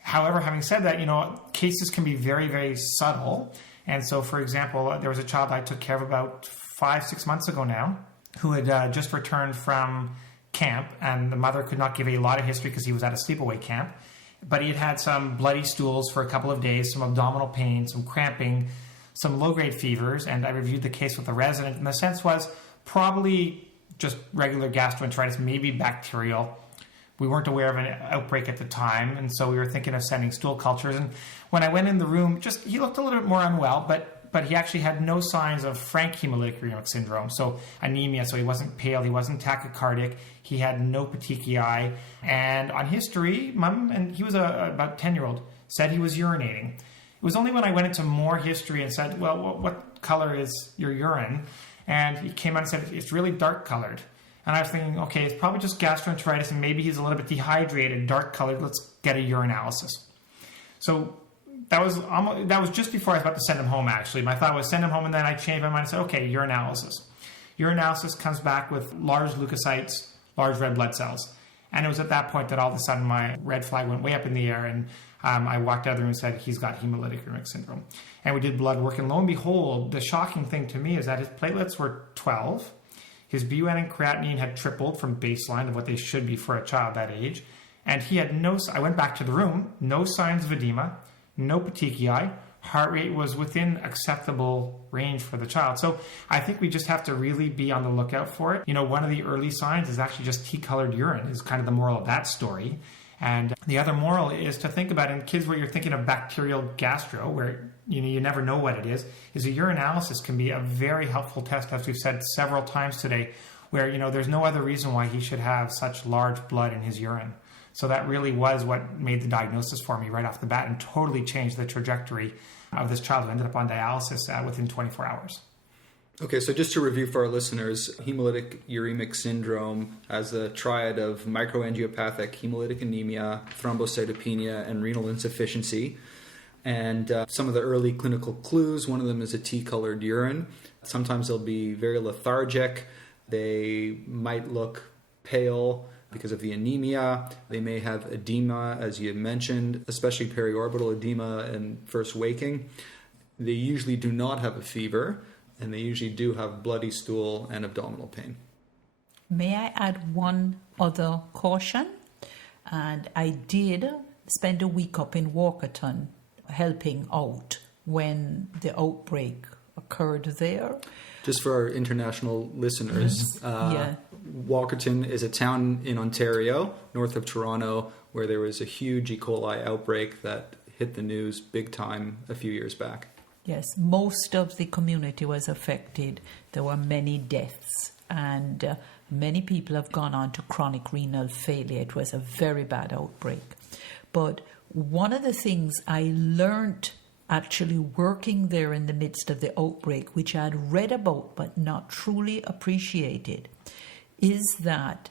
However, having said that, cases can be very, very subtle. And so, for example, there was a child I took care of about 5-6 months ago now who had just returned from camp, and the mother could not give a lot of history because he was at a sleepaway camp. But he had had some bloody stools for a couple of days, some abdominal pain, some cramping, some low-grade fevers, and I reviewed the case with the resident, and the sense was probably just regular gastroenteritis, maybe bacterial. We weren't aware of an outbreak at the time, and so we were thinking of sending stool cultures. And when I went in the room, he looked a little bit more unwell, but he actually had no signs of frank hemolytic uremic syndrome, so anemia, so he wasn't pale, he wasn't tachycardic, he had no petechiae. And on history, Mom, and he was about 10-year-old, said he was urinating. It was only when I went into more history and said, well, what color is your urine? And he came out and said, it's really dark colored. And I was thinking, okay, it's probably just gastroenteritis and maybe he's a little bit dehydrated, dark colored. Let's get a urinalysis. So that was just before I was about to send him home, actually. My thought was send him home, and then I changed my mind and said, okay, urinalysis. Urinalysis comes back with large leukocytes, large red blood cells. And it was at that point that all of a sudden my red flag went way up in the air, and I walked out of the room and said, he's got hemolytic uremic syndrome. And we did blood work, and lo and behold, the shocking thing to me is that his platelets were 12. His BUN and creatinine had tripled from baseline of what they should be for a child that age. And he had I went back to the room, no signs of edema, no petechiae, heart rate was within acceptable range for the child. So I think we just have to really be on the lookout for it. One of the early signs is actually just tea-colored urine is kind of the moral of that story. And the other moral is to think about in kids where you're thinking of bacterial gastro, where you never know what it is a urinalysis can be a very helpful test, as we've said several times today, where there's no other reason why he should have such large blood in his urine. So that really was what made the diagnosis for me right off the bat and totally changed the trajectory of this child who ended up on dialysis within 24 hours. Okay, so just to review for our listeners, hemolytic uremic syndrome has a triad of microangiopathic hemolytic anemia, thrombocytopenia, and renal insufficiency. And some of the early clinical clues, one of them is a tea-colored urine. Sometimes they'll be very lethargic. They might look pale because of the anemia. They may have edema, as you had mentioned, especially periorbital edema and first waking. They usually do not have a fever, and they usually do have bloody stool and abdominal pain. May I add one other caution? And I did spend a week up in Walkerton helping out when the outbreak occurred there. Just for our international listeners, Walkerton is a town in Ontario, north of Toronto, where there was a huge E. coli outbreak that hit the news big time a few years back. Yes, most of the community was affected. There were many deaths, and many people have gone on to chronic renal failure. It was a very bad outbreak. But one of the things I learned actually working there in the midst of the outbreak, which I had read about but not truly appreciated, is that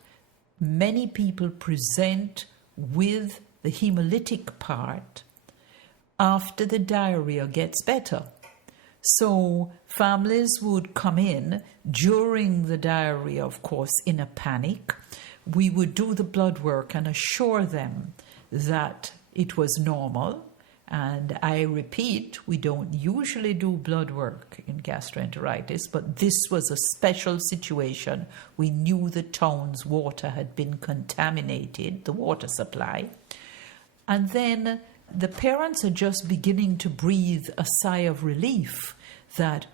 many people present with the hemolytic part after the diarrhea gets better. So families would come in during the diarrhea, of course, in a panic. We would do the blood work and assure them that it was normal. And I repeat, we don't usually do blood work in gastroenteritis, but this was a special situation. We knew the town's water had been contaminated, the water supply. And then the parents are just beginning to breathe a sigh of relief that,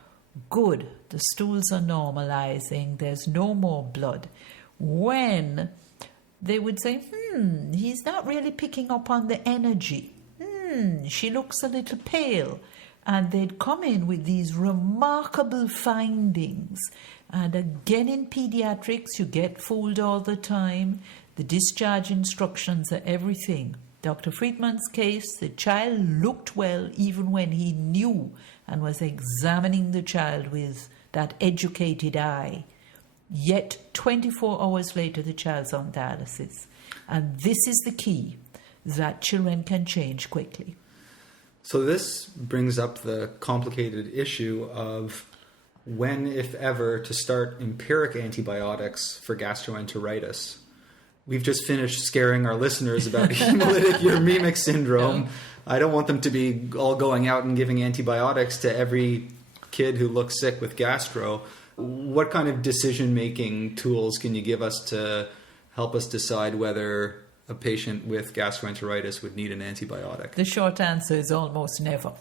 good, the stools are normalizing, there's no more blood. When they would say, he's not really picking up on the energy. she looks a little pale. And they'd come in with these remarkable findings. And again, in pediatrics, you get fooled all the time. The discharge instructions are everything. Dr. Freedman's case, the child looked well even when he knew and was examining the child with that educated eye. Yet 24 hours later, the child's on dialysis. And this is the key, that children can change quickly. So this brings up the complicated issue of when, if ever, to start empiric antibiotics for gastroenteritis. We've just finished scaring our listeners about hemolytic uremic syndrome. Yeah. I don't want them to be all going out and giving antibiotics to every kid who looks sick with gastro. What kind of decision-making tools can you give us to help us decide whether a patient with gastroenteritis would need an antibiotic? The short answer is almost never.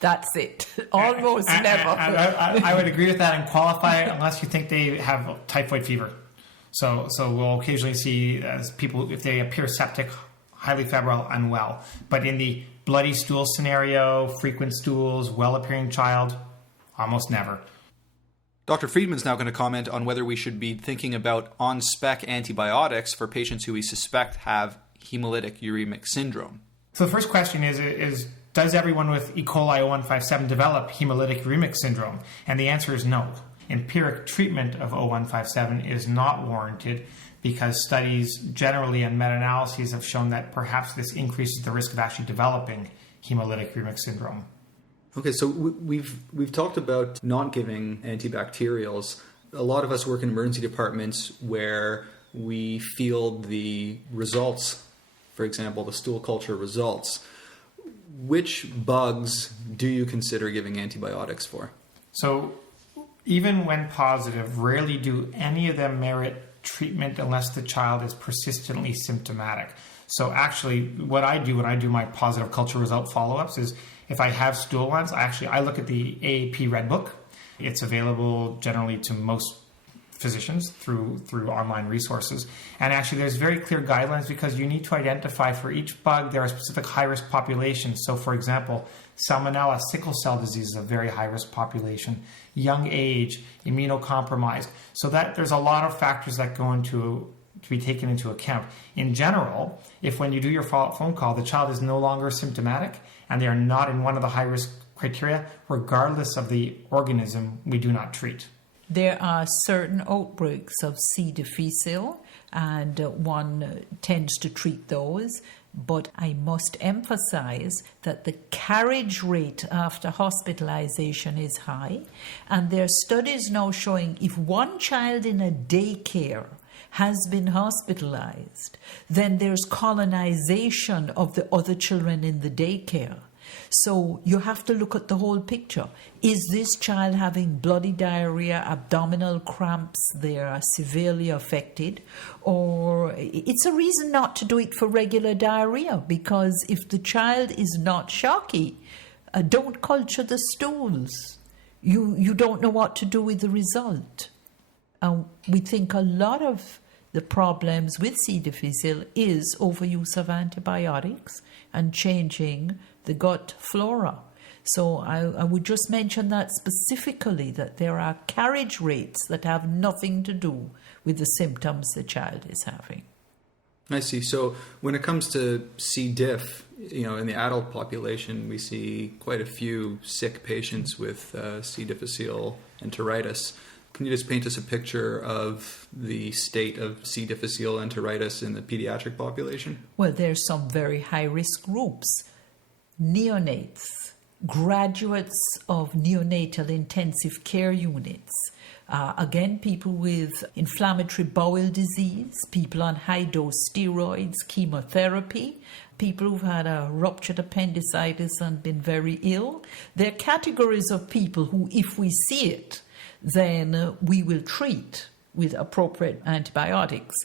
That's it. Almost never. I would agree with that and qualify unless you think they have typhoid fever. So we'll occasionally see as people, if they appear septic, highly febrile, unwell. But in the bloody stool scenario, frequent stools, well-appearing child, almost never. Dr. Freedman's now going to comment on whether we should be thinking about on-spec antibiotics for patients who we suspect have hemolytic uremic syndrome. So the first question is does everyone with E. coli 0157 develop hemolytic uremic syndrome? And the answer is no. Empiric treatment of 0157 is not warranted because studies generally and meta-analyses have shown that perhaps this increases the risk of actually developing hemolytic uremic syndrome. Okay, so we've talked about not giving antibacterials. A lot of us work in emergency departments where we field the results, for example, the stool culture results. Which bugs do you consider giving antibiotics for? So even when positive, rarely do any of them merit treatment unless the child is persistently symptomatic. So actually, what I do when I do my positive culture result follow-ups is if I have stool ones, I look at the AAP Red Book. It's available generally to most physicians through online resources. And actually, there's very clear guidelines because you need to identify for each bug, there are specific high-risk populations. So for example, Salmonella, sickle cell disease is a very high-risk population. Young age, immunocompromised. So that there's a lot of factors that go to be taken into account. In general, if when you do your follow-up phone call, the child is no longer symptomatic and they are not in one of the high-risk criteria, regardless of the organism, we do not treat. There are certain outbreaks of C. difficile, and one tends to treat those. But I must emphasize that the carriage rate after hospitalization is high. And there are studies now showing if one child in a daycare has been hospitalized, then there's colonization of the other children in the daycare. So you have to look at the whole picture. Is this child having bloody diarrhea, abdominal cramps, they are severely affected? Or it's a reason not to do it for regular diarrhea, because if the child is not shocky, don't culture the stools. You don't know what to do with the result. We think a lot of the problems with C. difficile is overuse of antibiotics and changing the gut flora. So I would just mention that specifically, that there are carriage rates that have nothing to do with the symptoms the child is having. I see. So when it comes to C. diff, in the adult population, we see quite a few sick patients with C. difficile enteritis. Can you just paint us a picture of the state of C. difficile enteritis in the pediatric population? Well, there's some very high-risk groups. Neonates, graduates of neonatal intensive care units, again, people with inflammatory bowel disease, people on high-dose steroids, chemotherapy, people who've had a ruptured appendicitis and been very ill. They're categories of people who, if we see it, then we will treat with appropriate antibiotics.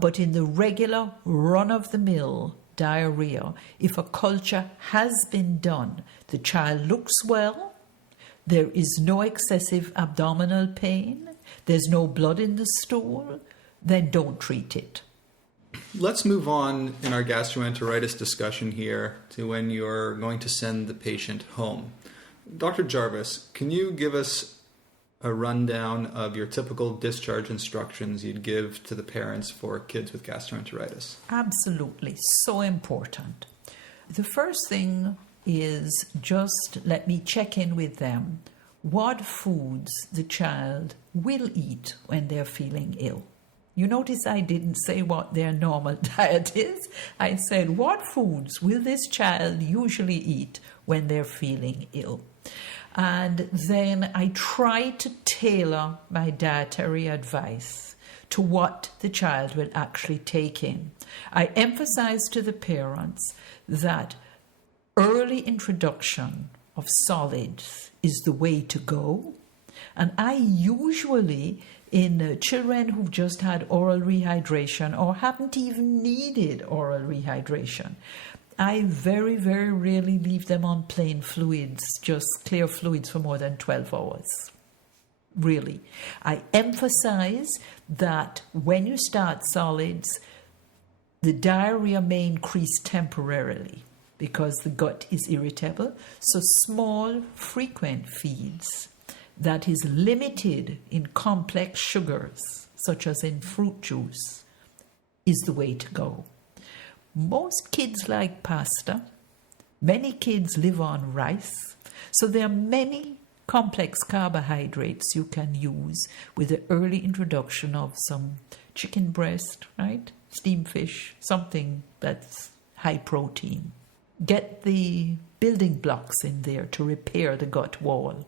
But in the regular run-of-the-mill diarrhea, if a culture has been done, the child looks well, there is no excessive abdominal pain, there's no blood in the stool, then don't treat it. Let's move on in our gastroenteritis discussion here to when you're going to send the patient home. Dr. Jarvis, can you give us a rundown of your typical discharge instructions you'd give to the parents for kids with gastroenteritis? Absolutely. So important. The first thing is just let me check in with them what foods the child will eat when they're feeling ill. You notice I didn't say what their normal diet is. I said, what foods will this child usually eat when they're feeling ill? And then I try to tailor my dietary advice to what the child will actually take in. I emphasize to the parents that early introduction of solids is the way to go. And I usually, in children who've just had oral rehydration or haven't even needed oral rehydration, I very, very rarely leave them on plain fluids, just clear fluids for more than 12 hours. Really. I emphasize that when you start solids, the diarrhea may increase temporarily because the gut is irritable. So small, frequent feeds that is limited in complex sugars, such as in fruit juice, is the way to go. Most kids like pasta. Many kids live on rice. So there are many complex carbohydrates you can use with the early introduction of some chicken breast, right? Steamed fish, something that's high protein. Get the building blocks in there to repair the gut wall.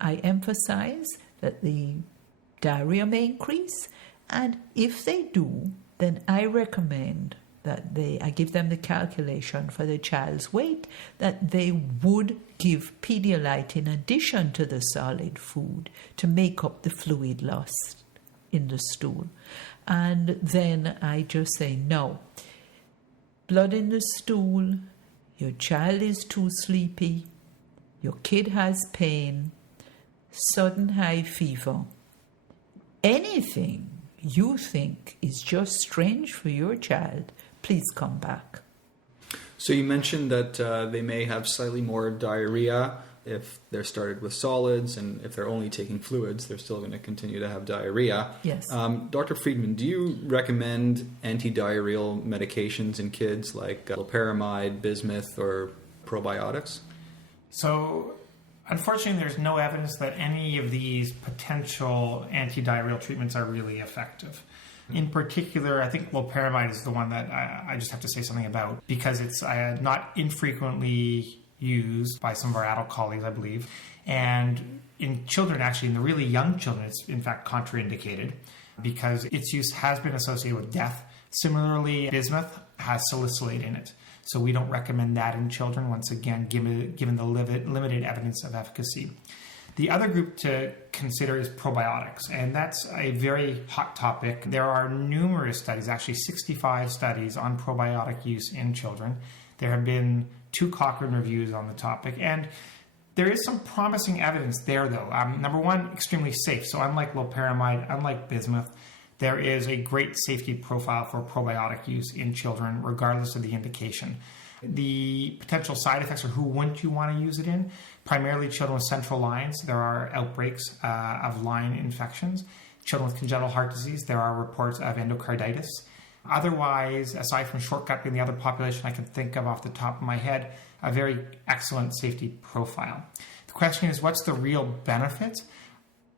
I emphasize that the diarrhea may increase, and if they do, then I recommend that I give them the calculation for the child's weight, that they would give Pedialyte in addition to the solid food to make up the fluid loss in the stool. And then I just say, no, blood in the stool, your child is too sleepy, your kid has pain, sudden high fever, anything you think is just strange for your child, please come back. So you mentioned that they may have slightly more diarrhea if they're started with solids, and if they're only taking fluids, they're still going to continue to have diarrhea. Yes. Dr. Freedman, do you recommend anti-diarrheal medications in kids like loperamide, bismuth, or probiotics? So, unfortunately, there's no evidence that any of these potential anti-diarrheal treatments are really effective. In particular, I think loperamide is the one that I just have to say something about, because it's not infrequently used by some of our adult colleagues, I believe. And in children, actually, in the really young children, it's in fact contraindicated because its use has been associated with death. Similarly, bismuth has salicylate in it. So we don't recommend that in children, once again, given the limited evidence of efficacy. The other group to consider is probiotics, and that's a very hot topic. There are numerous studies, actually 65 studies on probiotic use in children. There have been 2 Cochrane reviews on the topic, and there is some promising evidence there, though. Number one, extremely safe. So unlike loperamide, unlike bismuth, there is a great safety profile for probiotic use in children, regardless of the indication. The potential side effects, or who wouldn't you want to use it in? Primarily children with central lines. There are outbreaks of line infections. Children with congenital heart disease, there are reports of endocarditis. Otherwise, aside from short-gut being the other population I can think of off the top of my head, a very excellent safety profile. The question is, what's the real benefit?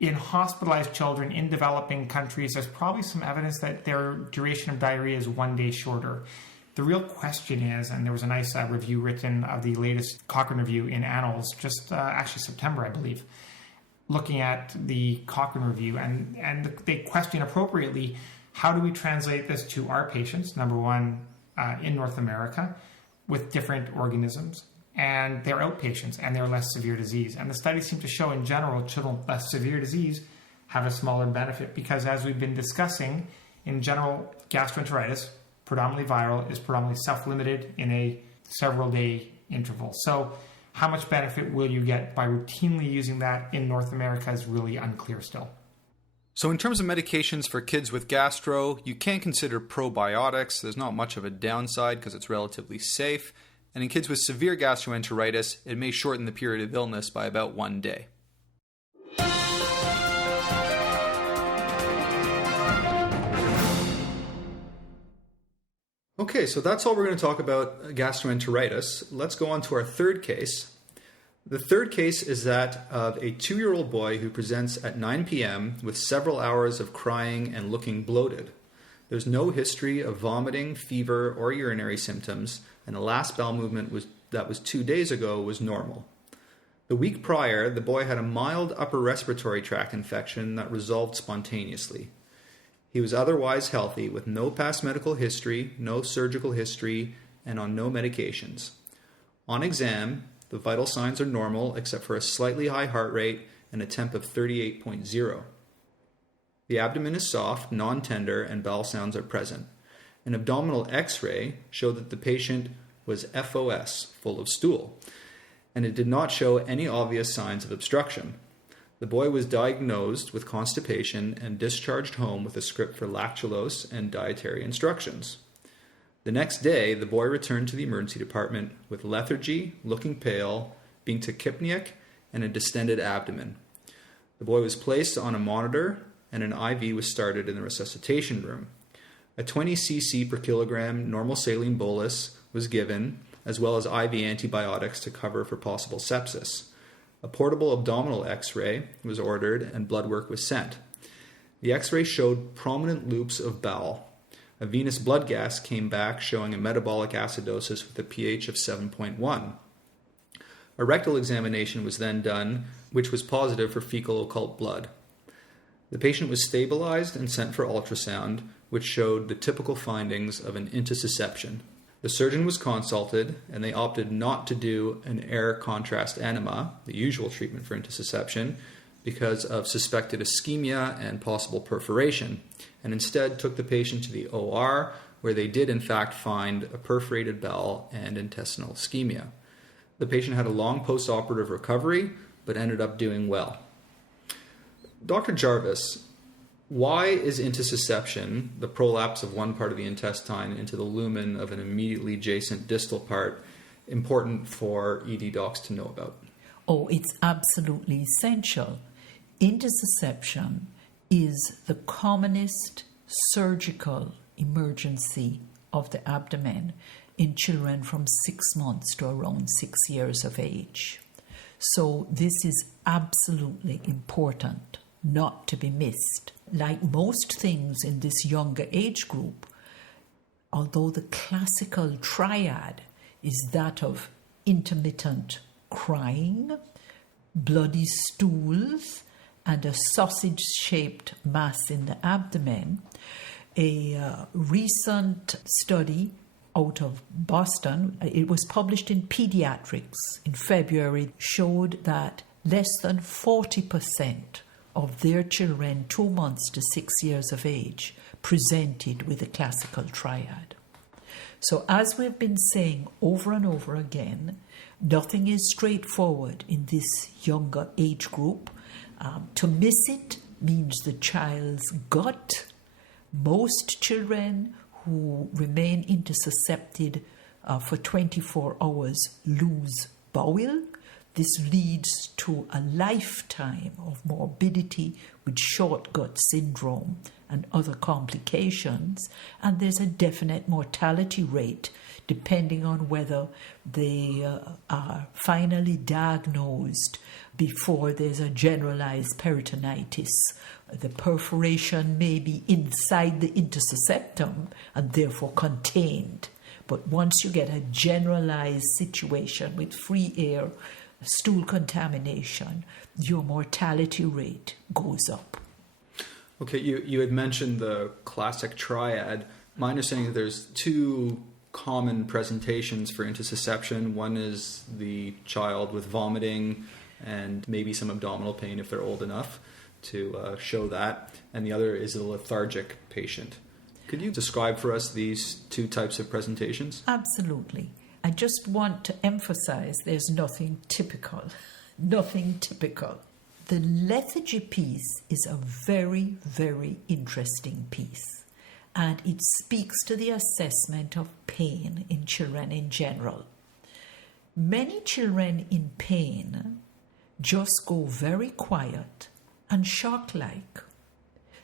In hospitalized children in developing countries, there's probably some evidence that their duration of diarrhea is 1 day shorter. The real question is, and there was a nice review written of the latest Cochrane review in Annals, just actually September, I believe, looking at the Cochrane review, and they question appropriately, how do we translate this to our patients, number one, in North America, with different organisms, and they're outpatients, and they're less severe disease. And the studies seem to show, in general, children with less severe disease have a smaller benefit, because as we've been discussing, in general, gastroenteritis, predominantly viral, is predominantly self-limited in a several-day interval. So how much benefit will you get by routinely using that in North America is really unclear still. So in terms of medications for kids with gastro, you can consider probiotics. There's not much of a downside because it's relatively safe. And in kids with severe gastroenteritis, it may shorten the period of illness by about 1 day. Okay, so that's all we're going to talk about gastroenteritis. Let's go on to our third case. The third case is that of a 2-year-old boy who presents at 9 p.m. with several hours of crying and looking bloated. There's no history of vomiting, fever, or urinary symptoms, and the last bowel movement that was 2 days ago was normal. The week prior, the boy had a mild upper respiratory tract infection that resolved spontaneously. He was otherwise healthy with no past medical history, no surgical history, and on no medications. On exam, the vital signs are normal except for a slightly high heart rate and a temp of 38.0. The abdomen is soft, non-tender, and bowel sounds are present. An abdominal X-ray showed that the patient was FOS, full of stool, and it did not show any obvious signs of obstruction. The boy was diagnosed with constipation and discharged home with a script for lactulose and dietary instructions. The next day, the boy returned to the emergency department with lethargy, looking pale, being tachypneic, and a distended abdomen. The boy was placed on a monitor, and an IV was started in the resuscitation room. A 20 cc per kilogram normal saline bolus was given, as well as IV antibiotics to cover for possible sepsis. A portable abdominal X-ray was ordered and blood work was sent. The X-ray showed prominent loops of bowel. A venous blood gas came back showing a metabolic acidosis with a pH of 7.1. A rectal examination was then done, which was positive for fecal occult blood. The patient was stabilized and sent for ultrasound, which showed the typical findings of an intussesception. The surgeon was consulted, and they opted not to do an air contrast enema, the usual treatment for intussesception, because of suspected ischemia and possible perforation, and instead took the patient to the OR, where they did in fact find a perforated bowel and intestinal ischemia. The patient had a long post-operative recovery, but ended up doing well. Dr. Jarvis, why is intussesception, the prolapse of one part of the intestine into the lumen of an immediately adjacent distal part, important for ED docs to know about? Oh, it's absolutely essential. Intussesception is the commonest surgical emergency of the abdomen in children from 6 months to around 6 years of age. So this is absolutely important, not to be missed. Like most things in this younger age group, although the classical triad is that of intermittent crying, bloody stools, and a sausage-shaped mass in the abdomen, a recent study out of Boston, it was published in Pediatrics in February, showed that less than 40% of their children 2 months to 6 years of age presented with a classical triad. So as we've been saying over and over again, nothing is straightforward in this younger age group. To miss it means the child's gut. Most children who remain intussuscepted for 24 hours lose bowel. This leads to a lifetime of morbidity with short gut syndrome and other complications, and there's a definite mortality rate depending on whether they are finally diagnosed before there's a generalized peritonitis. The perforation may be inside the intussusceptum and therefore contained, but once you get a generalized situation with free air, stool contamination, your mortality rate goes up. Okay, you had mentioned the classic triad. My understanding is there's two common presentations for intussusception. One is the child with vomiting and maybe some abdominal pain if they're old enough to show that, and the other is a lethargic patient. Could you describe for us these two types of presentations? Absolutely. I just want to emphasize there's nothing typical. Nothing typical. The lethargy piece is a very, very interesting piece, and it speaks to the assessment of pain in children in general. Many children in pain just go very quiet and shock-like.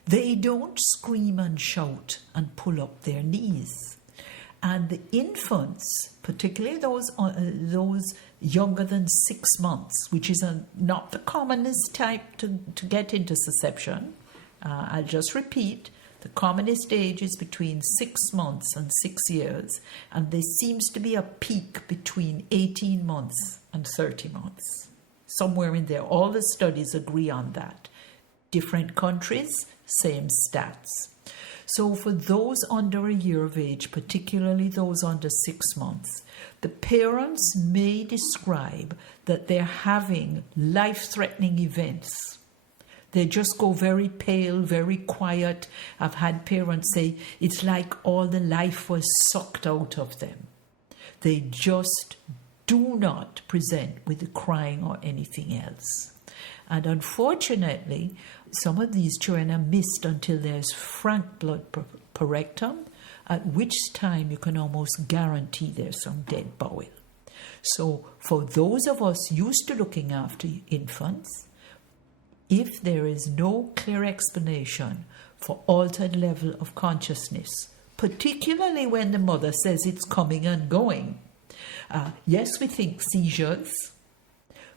They don't scream and shout and pull up their knees. And the infants, particularly those younger than 6 months, which is not the commonest type to get intussusception. I'll just repeat, the commonest age is between 6 months and 6 years, and there seems to be a peak between 18 months and 30 months. Somewhere in there, all the studies agree on that. Different countries, same stats. So for those under a year of age, particularly those under 6 months, the parents may describe that they're having life-threatening events. They just go very pale, very quiet. I've had parents say it's like all the life was sucked out of them. They just do not present with the crying or anything else. And unfortunately, some of these children are missed until there's frank blood parectum, at which time you can almost guarantee there's some dead bowel. So for those of us used to looking after infants, if there is no clear explanation for altered level of consciousness, particularly when the mother says it's coming and going, yes, we think seizures,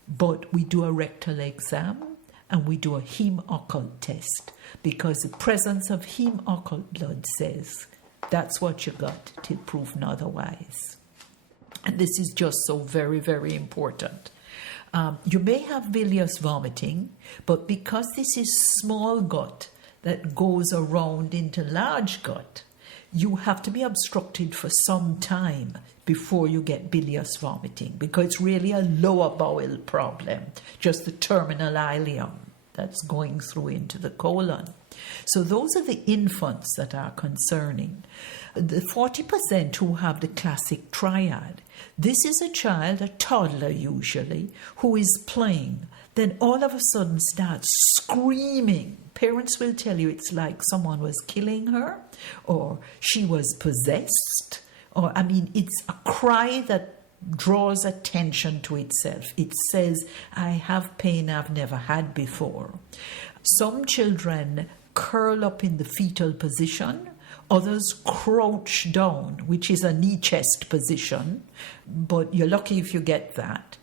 but we do a rectal exam and we do a heme occult test, because the presence of heme occult blood says that's what you got till proven otherwise. And this is just so very, very important. You may have bilious vomiting, but because this is small gut that goes around into large gut, you have to be obstructed for some time before you get bilious vomiting, because it's really a lower bowel problem, just the terminal ileum that's going through into the colon. So those are the infants that are concerning. The 40% who have the classic triad, this is a child, a toddler usually, who is playing, then all of a sudden starts screaming. Parents will tell you it's like someone was killing her, or she was possessed, or it's a cry that draws attention to itself. It says, I have pain I've never had before. Some children curl up in the fetal position, others crouch down, which is a knee chest position, but you're lucky if you get that.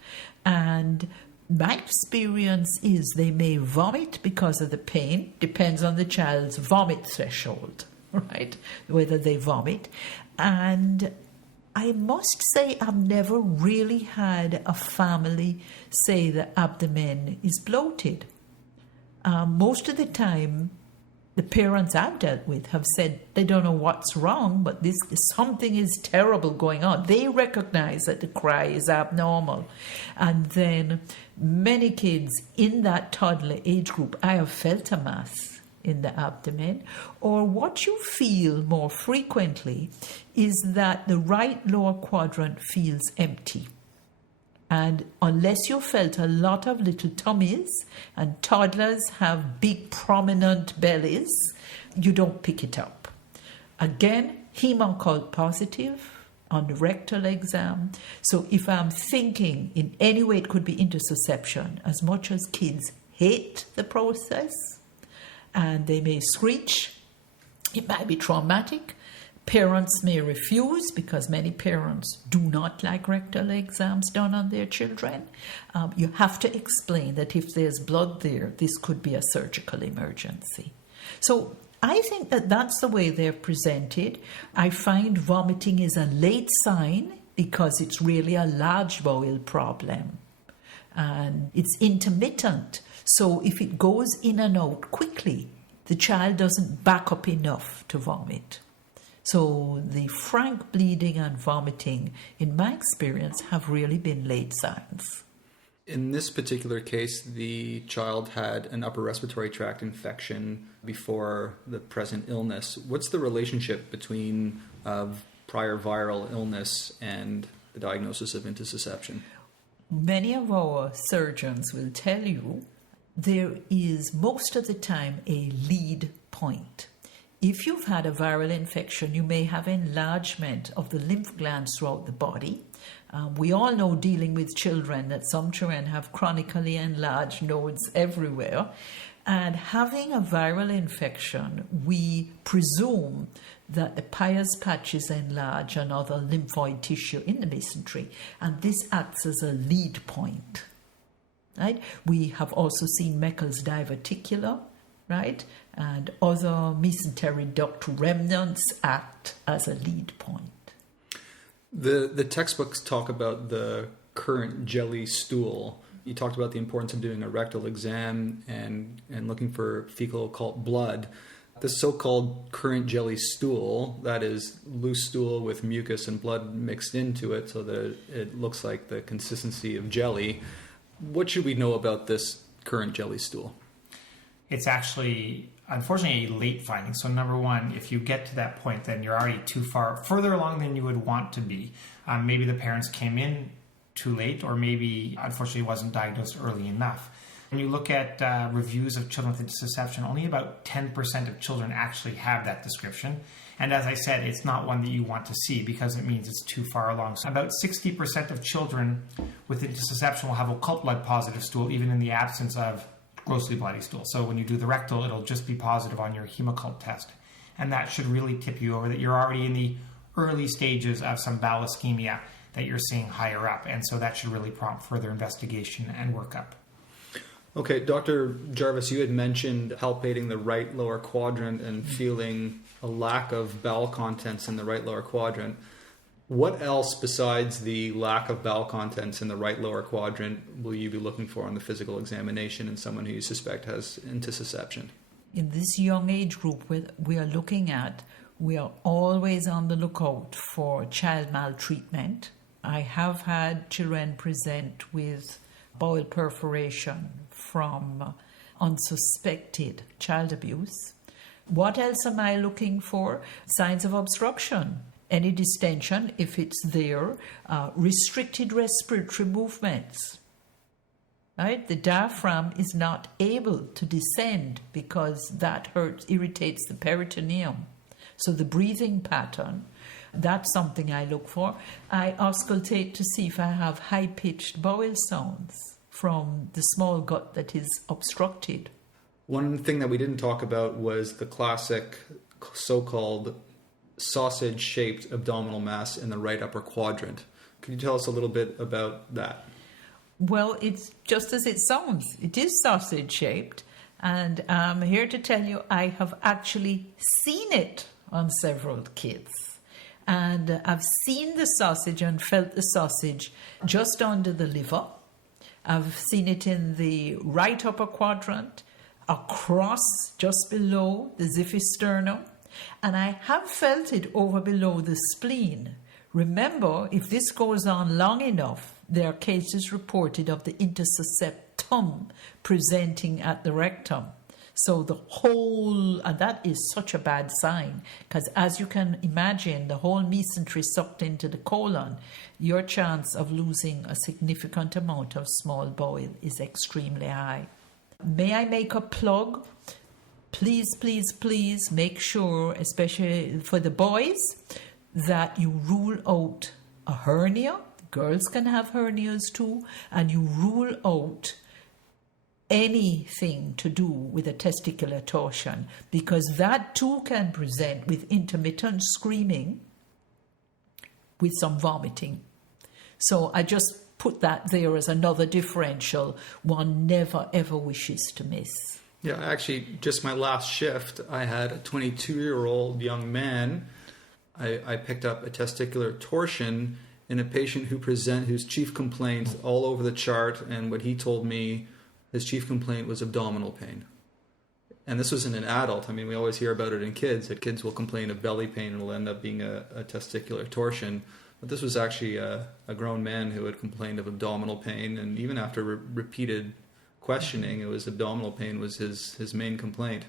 And my experience is they may vomit because of the pain, depends on the child's vomit threshold, right? Whether they vomit. And I must say I've never really had a family say the abdomen is bloated. Most of the time, the parents I've dealt with have said they don't know what's wrong, but something is terrible going on. They recognize that the cry is abnormal. And then many kids in that toddler age group, I have felt a mass in the abdomen. Or what you feel more frequently is that the right lower quadrant feels empty. And unless you felt a lot of little tummies, and toddlers have big prominent bellies, you don't pick it up. Again, heme occult positive on the rectal exam. So if I'm thinking in any way it could be intussusception, as much as kids hate the process and they may screech, it might be traumatic. Parents may refuse, because many parents do not like rectal exams done on their children. You have to explain that if there's blood there, this could be a surgical emergency. So I think that that's the way they're presented. I find vomiting is a late sign because it's really a large bowel problem. And it's intermittent. So if it goes in and out quickly, the child doesn't back up enough to vomit. So the frank bleeding and vomiting, in my experience, have really been late signs. In this particular case, the child had an upper respiratory tract infection before the present illness. What's the relationship between prior viral illness and the diagnosis of intussusception? Many of our surgeons will tell you there is most of the time a lead point. If you've had a viral infection, you may have enlargement of the lymph glands throughout the body. We all know, dealing with children, that some children have chronically enlarged nodes everywhere. And having a viral infection, we presume that the Peyer's patch is enlarged and other lymphoid tissue in the mesentery, and this acts as a lead point. Right? We have also seen Meckel's diverticular, right? And other mesentery duct remnants act as a lead point. The textbooks talk about the current jelly stool. You talked about the importance of doing a rectal exam and looking for fecal occult blood. The so-called current jelly stool, that is loose stool with mucus and blood mixed into it so that it looks like the consistency of jelly. What should we know about this current jelly stool? It's actually, unfortunately, a late finding. So number one, if you get to that point, then you're already further along than you would want to be. Maybe the parents came in too late, or maybe, unfortunately, wasn't diagnosed early enough. When you look at reviews of children with intussesception, only about 10% of children actually have that description. And as I said, it's not one that you want to see because it means it's too far along. So about 60% of children with intussesception will have occult blood positive stool, even in the absence of grossly bloody stool. So when you do the rectal, it'll just be positive on your hemoccult test. And that should really tip you over that you're already in the early stages of some bowel ischemia that you're seeing higher up. And so that should really prompt further investigation and workup. Okay, Dr. Jarvis, you had mentioned palpating the right lower quadrant and feeling a lack of bowel contents in the right lower quadrant. What else besides the lack of bowel contents in the right lower quadrant will you be looking for on the physical examination in someone who you suspect has intussesception? In this young age group we are looking at, we are always on the lookout for child maltreatment. I have had children present with bowel perforation from unsuspected child abuse. What else am I looking for? Signs of obstruction. Any distension, if it's there, restricted respiratory movements. Right? The diaphragm is not able to descend because that irritates the peritoneum. So the breathing pattern, that's something I look for. I auscultate to see if I have high-pitched bowel sounds from the small gut that is obstructed. One thing that we didn't talk about was the classic so-called sausage-shaped abdominal mass in the right upper quadrant. Could you tell us a little bit about that? Well, it's just as it sounds. It is sausage-shaped, and I'm here to tell you I have actually seen it on several kids. And I've seen the sausage and felt the sausage just under the liver. I've seen it in the right upper quadrant, across just below the xiphisternum, and I have felt it over below the spleen. Remember, if this goes on long enough, there are cases reported of the intussesceptum presenting at the rectum. So the whole, and that is such a bad sign, because as you can imagine, the whole mesentery sucked into the colon, your chance of losing a significant amount of small bowel is extremely high. May I make a plug? Please, please, please make sure, especially for the boys, that you rule out a hernia. Girls can have hernias too, and you rule out anything to do with a testicular torsion, because that too can present with intermittent screaming with some vomiting. So I just put that there as another differential one never ever wishes to miss. Yeah, actually, just my last shift, I had a 22-year-old young man. I picked up a testicular torsion in a patient whose chief complaint all over the chart, and what he told me, his chief complaint was abdominal pain. And this was in an adult. I mean, we always hear about it in kids, that kids will complain of belly pain and it'll end up being a testicular torsion. But this was actually a grown man who had complained of abdominal pain, and even after repeated questioning, it was abdominal pain was his main complaint.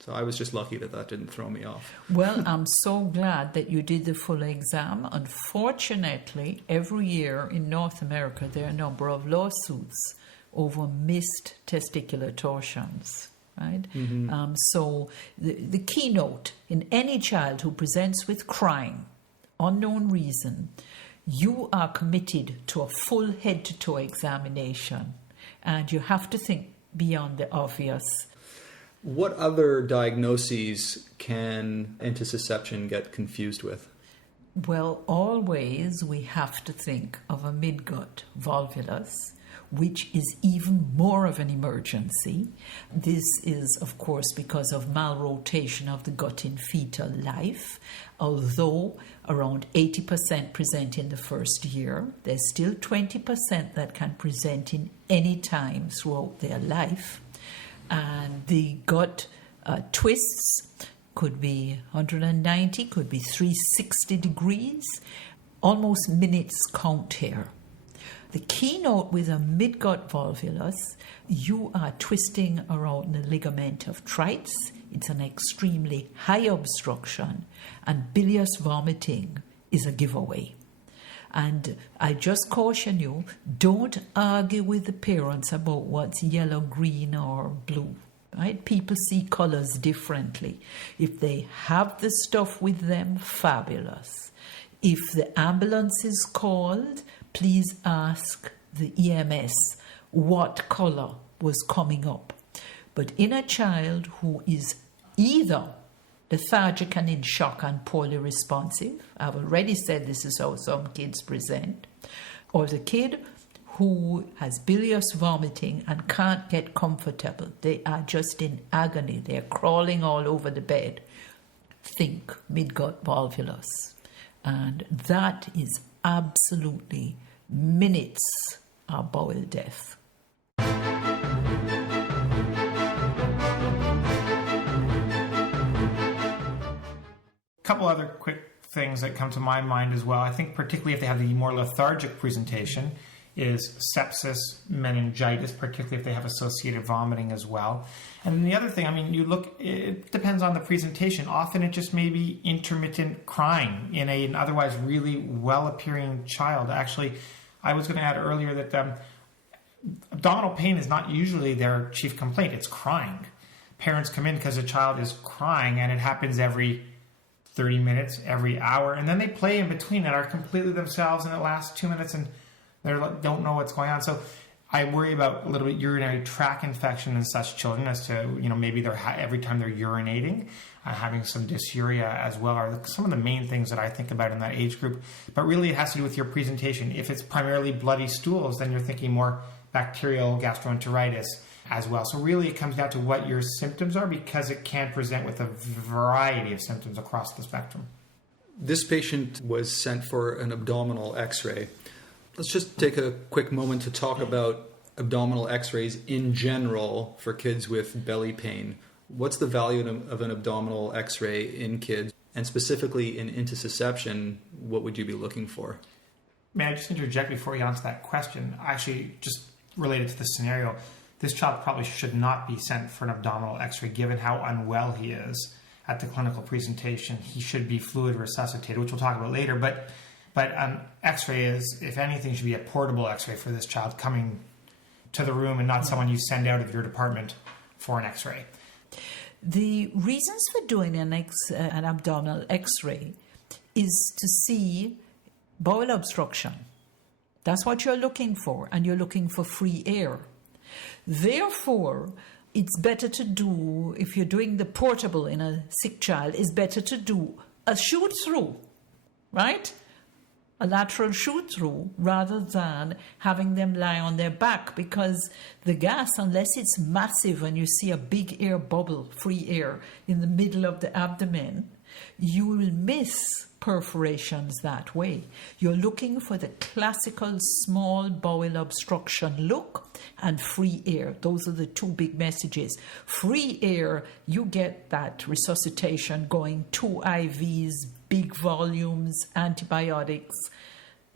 So I was just lucky that didn't throw me off. Well, I'm so glad that you did the full exam. Unfortunately, every year in North America, there are a number of lawsuits over missed testicular torsions. Right? So the keynote in any child who presents with crying, unknown reason, you are committed to a full head-to-toe examination, and you have to think beyond the obvious. What other diagnoses can intussesception get confused with? Well, always we have to think of a midgut volvulus, which is even more of an emergency. This is, of course, because of malrotation of the gut in fetal life. Although around 80% present in the first year, there's still 20% that can present in any time throughout their life. And the gut twists could be 190, could be 360 degrees, almost minutes count here. The keynote with a midgut volvulus, you are twisting around the ligament of Treitz. It's an extremely high obstruction, and bilious vomiting is a giveaway. And I just caution you, don't argue with the parents about what's yellow, green, or blue. Right? People see colors differently. If they have the stuff with them, fabulous. If the ambulance is called, please ask the EMS what color was coming up. But in a child who is either lethargic and in shock and poorly responsive, I've already said this is how some kids present, or the kid who has bilious vomiting and can't get comfortable, they are just in agony, they're crawling all over the bed, think midgut volvulus. And that is absolutely minutes of bowel death. A couple other quick things that come to my mind as well. I think particularly if they have the more lethargic presentation is sepsis, meningitis, particularly if they have associated vomiting as well. And then the other thing, it depends on the presentation. Often it just may be intermittent crying in an otherwise really well-appearing child. Actually, I was going to add earlier that abdominal pain is not usually their chief complaint. It's crying. Parents come in because a child is crying, and it happens every 30 minutes, every hour, and then they play in between and are completely themselves in the last 2 minutes and they don't know what's going on. So I worry about a little bit urinary tract infection in such children as to, maybe they're every time they're urinating, having some dysuria as well are some of the main things that I think about in that age group. But really it has to do with your presentation. If it's primarily bloody stools, then you're thinking more bacterial gastroenteritis as well. So really it comes down to what your symptoms are, because it can present with a variety of symptoms across the spectrum. This patient was sent for an abdominal x-ray. Let's just take a quick moment to talk about abdominal x-rays in general for kids with belly pain. What's the value of an abdominal x-ray in kids? And specifically in intussesception, what would you be looking for? May I just interject before you answer that question? Actually, just related to the scenario, this child probably should not be sent for an abdominal x-ray given how unwell he is at the clinical presentation. He should be fluid resuscitated, which we'll talk about later. But x-ray is, if anything, should be a portable x-ray for this child coming to the room and not someone you send out of your department for an x-ray. The reasons for doing an abdominal x-ray is to see bowel obstruction. That's what you're looking for, and you're looking for free air. Therefore, it's better to do, if you're doing the portable in a sick child, it's better to do a shoot-through, right? A lateral shoot-through rather than having them lie on their back, because the gas, unless it's massive and you see a big air bubble, free air, in the middle of the abdomen, you will miss perforations that way. You're looking for the classical small bowel obstruction look and free air. Those are the two big messages. Free air, you get that resuscitation going, 2 IVs, big volumes, antibiotics,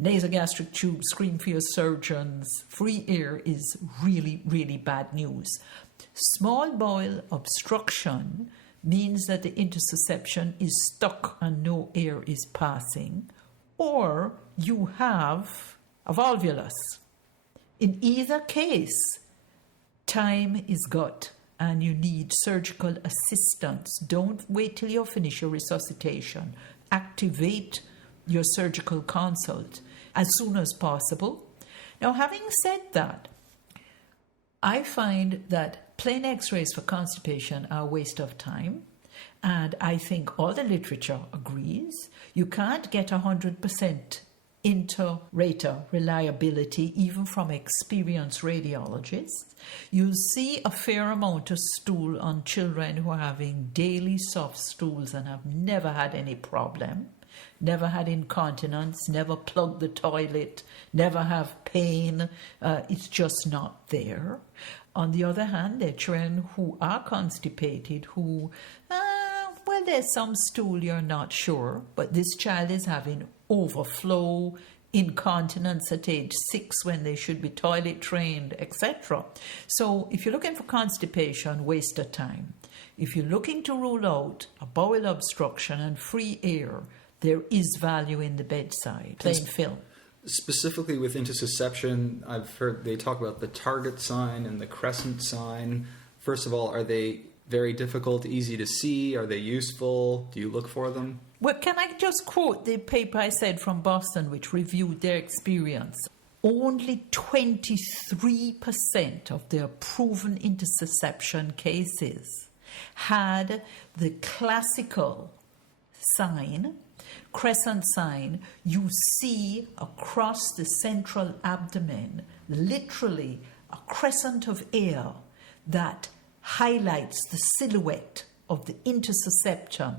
nasogastric tube, scream for your surgeons. Free air is really, really bad news. Small bowel obstruction means that the intussesception is stuck and no air is passing, or you have a volvulus. In either case, time is gut and you need surgical assistance. Don't wait till you finish your resuscitation. Activate your surgical consult as soon as possible. Now, having said that, I find that plain x-rays for constipation are a waste of time. And I think all the literature agrees. You can't get 100% inter-rater reliability, even from experienced radiologists. You see a fair amount of stool on children who are having daily soft stools and have never had any problem, never had incontinence, never plugged the toilet, never have pain. It's just not there. On the other hand, there are children who are constipated who, well, there's some stool, you're not sure, but this child is having overflow, incontinence at age 6 when they should be toilet trained, etc. So if you're looking for constipation, waste of time. If you're looking to rule out a bowel obstruction and free air, there is value in the bedside, plain film. Specifically with intussesception, I've heard they talk about the target sign and the crescent sign. First of all, are they very difficult, easy to see? Are they useful? Do you look for them? Well, can I just quote the paper I said from Boston, which reviewed their experience? Only 23% of their proven intussesception cases had the classical sign, crescent sign, you see across the central abdomen, literally a crescent of air that highlights the silhouette of the intussesception,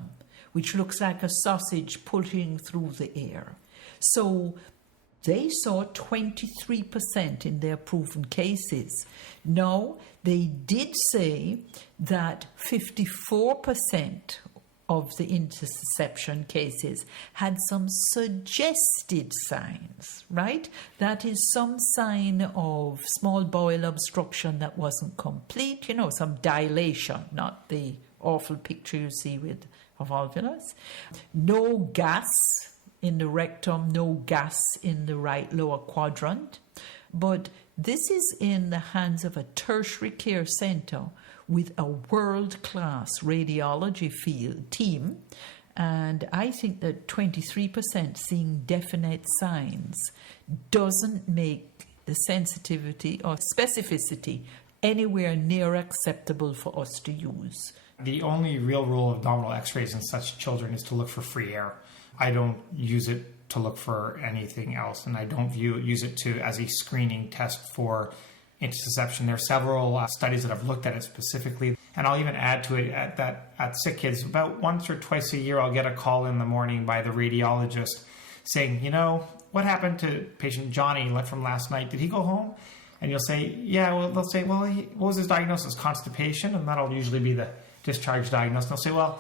which looks like a sausage pushing through the air. So they saw 23% in their proven cases. Now, they did say that 54% of the intussesception cases had some suggested signs, right? That is some sign of small bowel obstruction that wasn't complete, some dilation, not the awful picture you see with a volvulus. No gas in the rectum, no gas in the right lower quadrant. But this is in the hands of a tertiary care center with a world-class radiology field team. And I think that 23% seeing definite signs doesn't make the sensitivity or specificity anywhere near acceptable for us to use. The only real rule of abdominal x-rays in such children is to look for free air. I don't use it to look for anything else, and I don't use it as a screening test for intussesception. There are several studies that have looked at it specifically, and I'll even add to it at sick kids. About once or twice a year, I'll get a call in the morning by the radiologist saying, what happened to patient Johnny from last night? Did he go home? And you'll say, yeah. Well, they'll say, well, what was his diagnosis? Constipation, and that'll usually be the discharge diagnosis. And they'll say, well,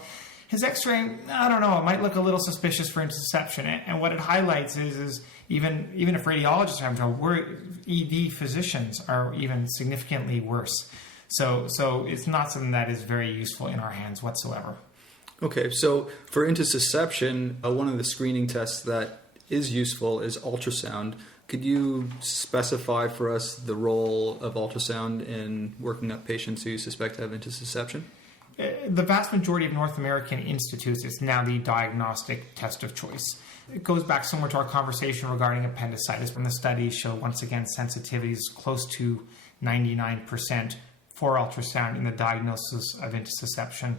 his x-ray, I don't know, it might look a little suspicious for intussesception. And what it highlights is even if radiologists have trouble, ED physicians are even significantly worse. So it's not something that is very useful in our hands whatsoever. Okay, so for intussesception, one of the screening tests that is useful is ultrasound. Could you specify for us the role of ultrasound in working up patients who you suspect to have intussesception? The vast majority of North American institutes, it's now the diagnostic test of choice. It goes back somewhere to our conversation regarding appendicitis, when the studies show, once again, sensitivities close to 99% for ultrasound in the diagnosis of intussesception.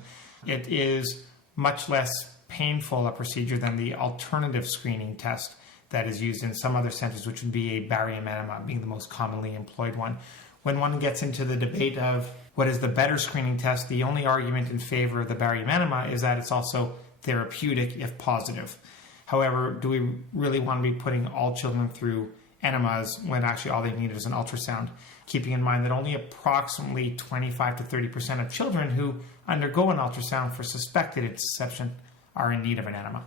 It is much less painful a procedure than the alternative screening test that is used in some other centers, which would be a barium enema being the most commonly employed one. When one gets into the debate of what is the better screening test, the only argument in favor of the barium enema is that it's also therapeutic if positive. However, do we really want to be putting all children through enemas when actually all they need is an ultrasound? Keeping in mind that only approximately 25 to 30% of children who undergo an ultrasound for suspected intussesception are in need of an enema.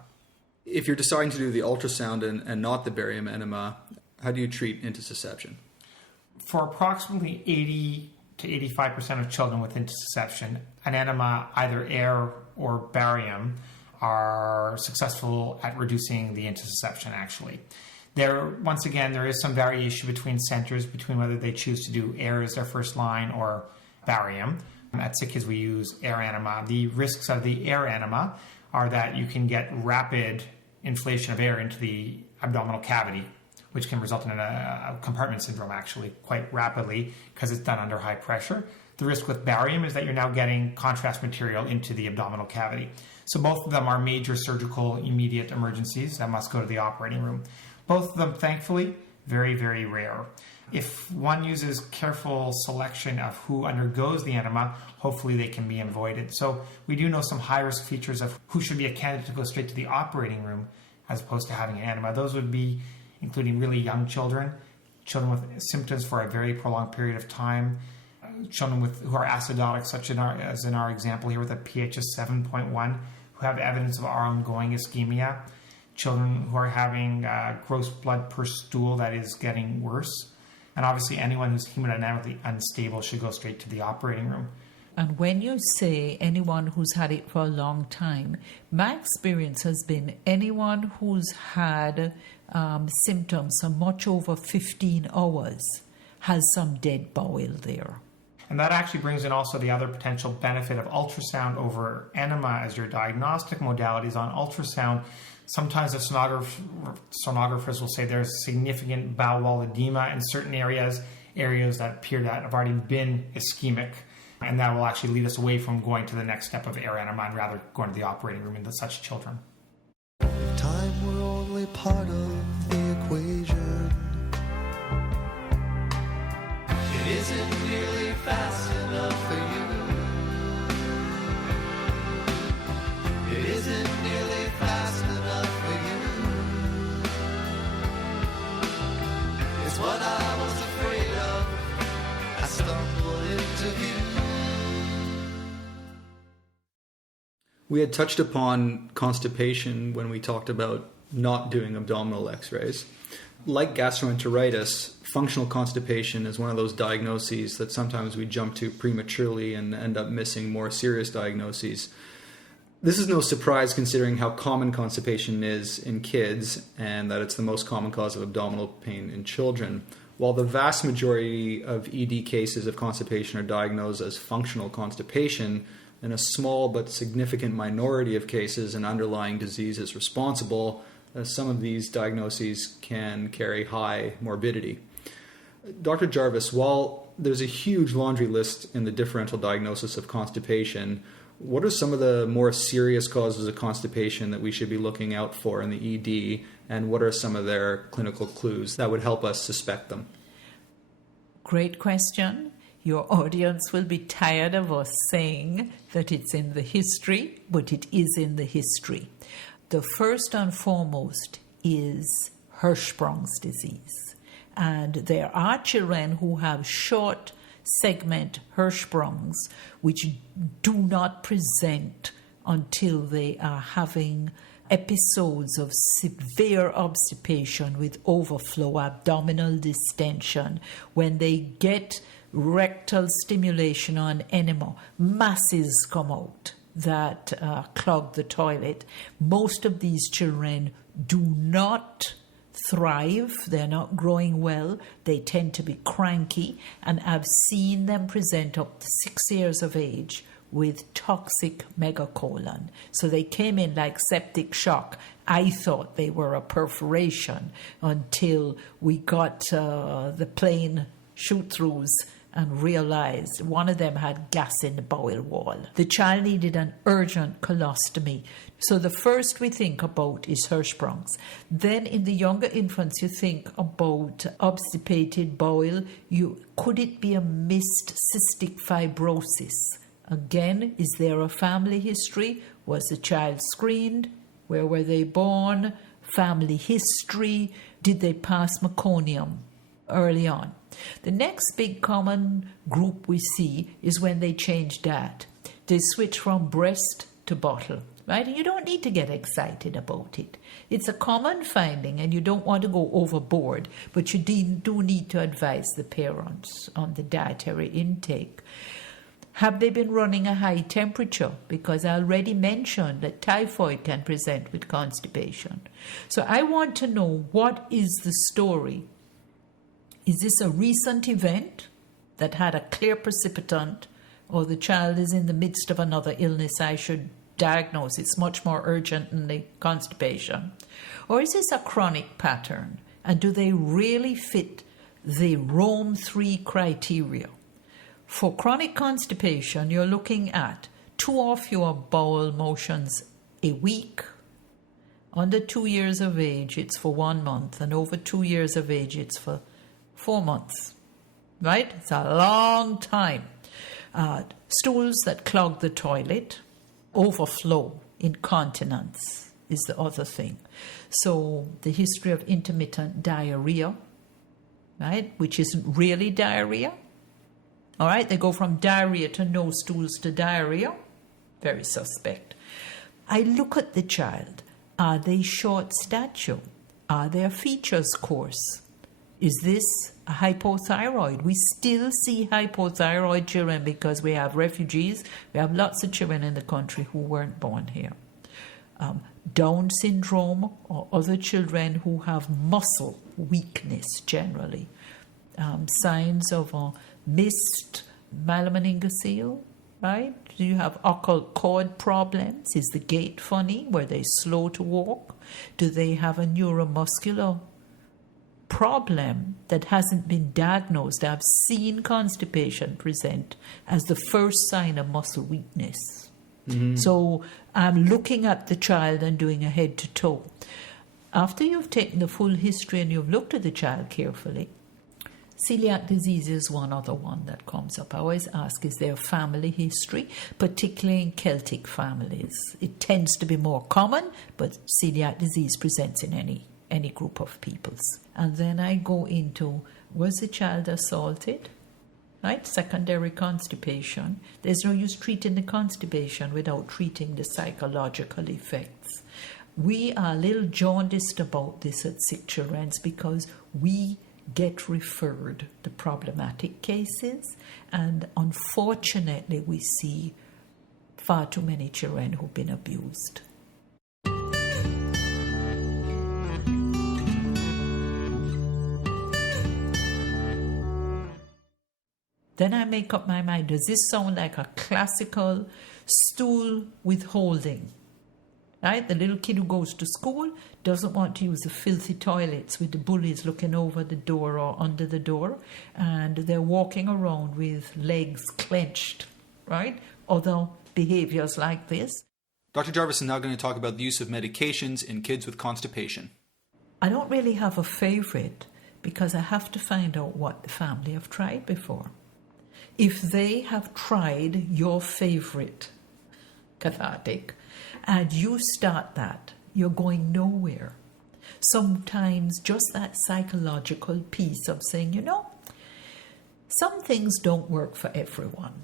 If you're deciding to do the ultrasound and not the barium enema, how do you treat intussesception? For approximately 80 to 85% of children with intussesception, an enema, either air or barium, are successful at reducing the intussesception, actually. Once again, there is some variation between centers, between whether they choose to do air as their first line or barium. At SickKids, we use air enema. The risks of the air enema are that you can get rapid inflation of air into the abdominal cavity, which can result in a compartment syndrome actually quite rapidly because it's done under high pressure. The risk with barium is that you're now getting contrast material into the abdominal cavity. So both of them are major surgical immediate emergencies that must go to the operating room. Both of them, thankfully, very, very rare. If one uses careful selection of who undergoes the enema, hopefully they can be avoided. So we do know some high-risk features of who should be a candidate to go straight to the operating room as opposed to having an enema. Those would be including really young children, children with symptoms for a very prolonged period of time, children who are acidotic, such as in our example here with a pH of 7.1, who have evidence of ongoing ischemia, children who are having gross blood per stool that is getting worse, and obviously anyone who's hemodynamically unstable should go straight to the operating room. And when you say anyone who's had it for a long time, my experience has been anyone who's had symptoms for much over 15 hours has some dead bowel there. And that actually brings in also the other potential benefit of ultrasound over enema as your diagnostic modalities. On ultrasound, sometimes the sonographers will say there's significant bowel wall edema in certain areas that appear that have already been ischemic. And that will actually lead us away from going to the next step of air enema and rather going to the operating room in such children. If time were only part of the equation, it isn't nearly fast enough for you. It isn't nearly fast enough for you. It's what I was afraid of. I stumbled into view. We had touched upon constipation when we talked about not doing abdominal x-rays. Like gastroenteritis, functional constipation is one of those diagnoses that sometimes we jump to prematurely and end up missing more serious diagnoses. This is no surprise considering how common constipation is in kids and that it's the most common cause of abdominal pain in children. While the vast majority of ED cases of constipation are diagnosed as functional constipation, in a small but significant minority of cases, an underlying disease is responsible. Some of these diagnoses can carry high morbidity. Dr. Jarvis, while there's a huge laundry list in the differential diagnosis of constipation, what are some of the more serious causes of constipation that we should be looking out for in the ED, and what are some of their clinical clues that would help us suspect them? Great question. Your audience will be tired of us saying that it's in the history, but it is in the history. The first and foremost is Hirschsprung's disease. And there are children who have short segment Hirschsprungs which do not present until they are having episodes of severe obstipation with overflow, abdominal distension. When they get rectal stimulation on enema, masses come out that clog the toilet. Most of these children do not thrive. They're not growing well. They tend to be cranky, and I've seen them present up to 6 years of age with toxic megacolon. So they came in like septic shock. I thought they were a perforation until we got the plain shoot-throughs and realized one of them had gas in the bowel wall. The child needed an urgent colostomy. So the first we think about is Hirschsprung's. Then in the younger infants, you think about obstipated bowel. Could it be a missed cystic fibrosis? Again, is there a family history? Was the child screened? Where were they born? Family history? Did they pass meconium early on? The next big common group we see is when they change diet. They switch from breast to bottle, right? And you don't need to get excited about it. It's a common finding and you don't want to go overboard, but you do need to advise the parents on the dietary intake. Have they been running a high temperature? Because I already mentioned that typhoid can present with constipation. So I want to know, what is the story? Is this a recent event that had a clear precipitant, or the child is in the midst of another illness I should diagnose? It's much more urgent than the constipation. Or is this a chronic pattern? And do they really fit the Rome 3 criteria? For chronic constipation, you're looking at 2 or fewer bowel motions a week. Under 2 years of age, it's for 1 month, and over 2 years of age, it's for 4 months. Right? It's a long time. Stools that clog the toilet, overflow, incontinence is the other thing. So the history of intermittent diarrhea, right, which isn't really diarrhea. All right, they go from diarrhea to no stools to diarrhea. Very suspect. I look at the child. Are they short stature? Are their features coarse? Is this a hypothyroid? We still see hypothyroid children because we have refugees. We have lots of children in the country who weren't born here. Down syndrome, or other children who have muscle weakness generally. Signs of missed myelomeningocele, right? Do you have occult cord problems? Is the gait funny? Were they slow to walk? Do they have a neuromuscular problem that hasn't been diagnosed? I've seen constipation present as the first sign of muscle weakness. Mm-hmm. So I'm looking at the child and doing a head to toe. After you've taken the full history and you've looked at the child carefully, celiac disease is one other one that comes up. I always ask, is there a family history, particularly in Celtic families? It tends to be more common, but celiac disease presents in any group of peoples. And then I go into, was the child assaulted? Right? Secondary constipation. There's no use treating the constipation without treating the psychological effects. We are a little jaundiced about this at Sick Children's because we get referred the problematic cases, and unfortunately we see far too many children who've been abused. Then I make up my mind, does this sound like a classical stool withholding? Right? The little kid who goes to school doesn't want to use the filthy toilets with the bullies looking over the door or under the door, and they're walking around with legs clenched, right? Other behaviors like this. Dr. Jarvis is now going to talk about the use of medications in kids with constipation. I don't really have a favorite because I have to find out what the family have tried before. If they have tried your favorite cathartic and you start that, you're going nowhere. Sometimes just that psychological piece of saying, some things don't work for everyone.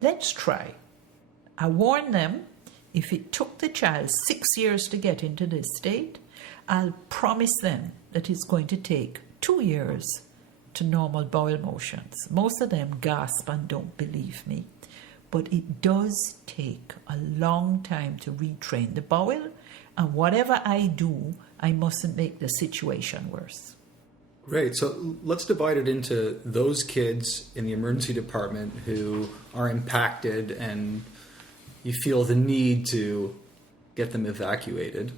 Let's try. I warn them, if it took the child 6 years to get into this state, I'll promise them that it's going to take 2 years to normal bowel motions. Most of them gasp and don't believe me. But it does take a long time to retrain the bowel, and whatever I do, I mustn't make the situation worse. Great. So let's divide it into those kids in the emergency department who are impacted and you feel the need to get them evacuated.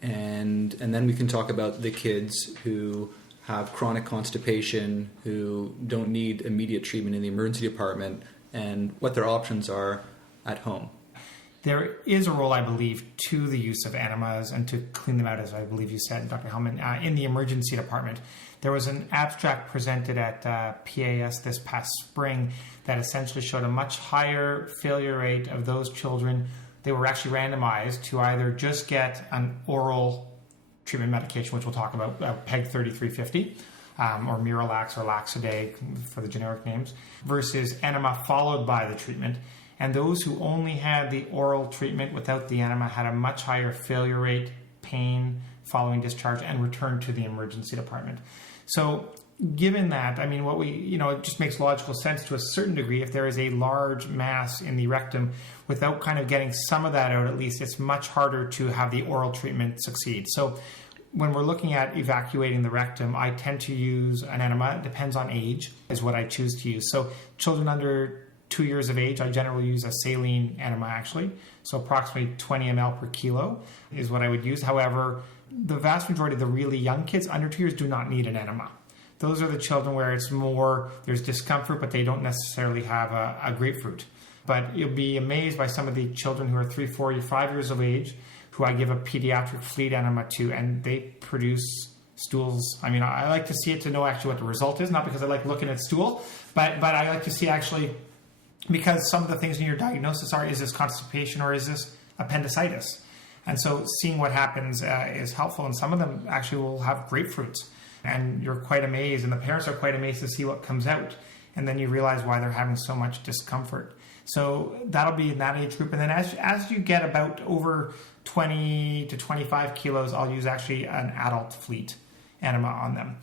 And then we can talk about the kids who have chronic constipation, who don't need immediate treatment in the emergency department, and what their options are at home. There is a role, I believe, to the use of enemas and to clean them out, as I believe you said, Dr. Hellman, in the emergency department. There was an abstract presented at PAS this past spring that essentially showed a much higher failure rate of those children. They were actually randomized to either just get an oral treatment medication, which we'll talk about, PEG 3350, or Miralax or Laxaday for the generic names, versus enema followed by the treatment. And those who only had the oral treatment without the enema had a much higher failure rate, pain following discharge, and return to the emergency department. So given that, I mean, it just makes logical sense to a certain degree. If there is a large mass in the rectum, without kind of getting some of that out, at least, it's much harder to have the oral treatment succeed. So when we're looking at evacuating the rectum, I tend to use an enema. It depends on age, is what I choose to use. So children under 2 years of age, I generally use a saline enema, actually. So approximately 20 ml per kilo is what I would use. However, the vast majority of the really young kids under 2 years do not need an enema. Those are the children where it's more, there's discomfort, but they don't necessarily have a grapefruit. But you'll be amazed by some of the children who are 3, 4, 5 years of age who I give a pediatric fleet enema to, and they produce stools. I mean, I like to see it to know actually what the result is, not because I like looking at stool, but I like to see actually, because some of the things in your diagnosis are, is this constipation or is this appendicitis? And so seeing what happens is helpful, and some of them actually will have grapefruits. And you're quite amazed, and the parents are quite amazed to see what comes out. And then you realize why they're having so much discomfort. So that'll be in that age group. And then as you get about over 20 to 25 kilos, I'll use actually an adult fleet enema on them.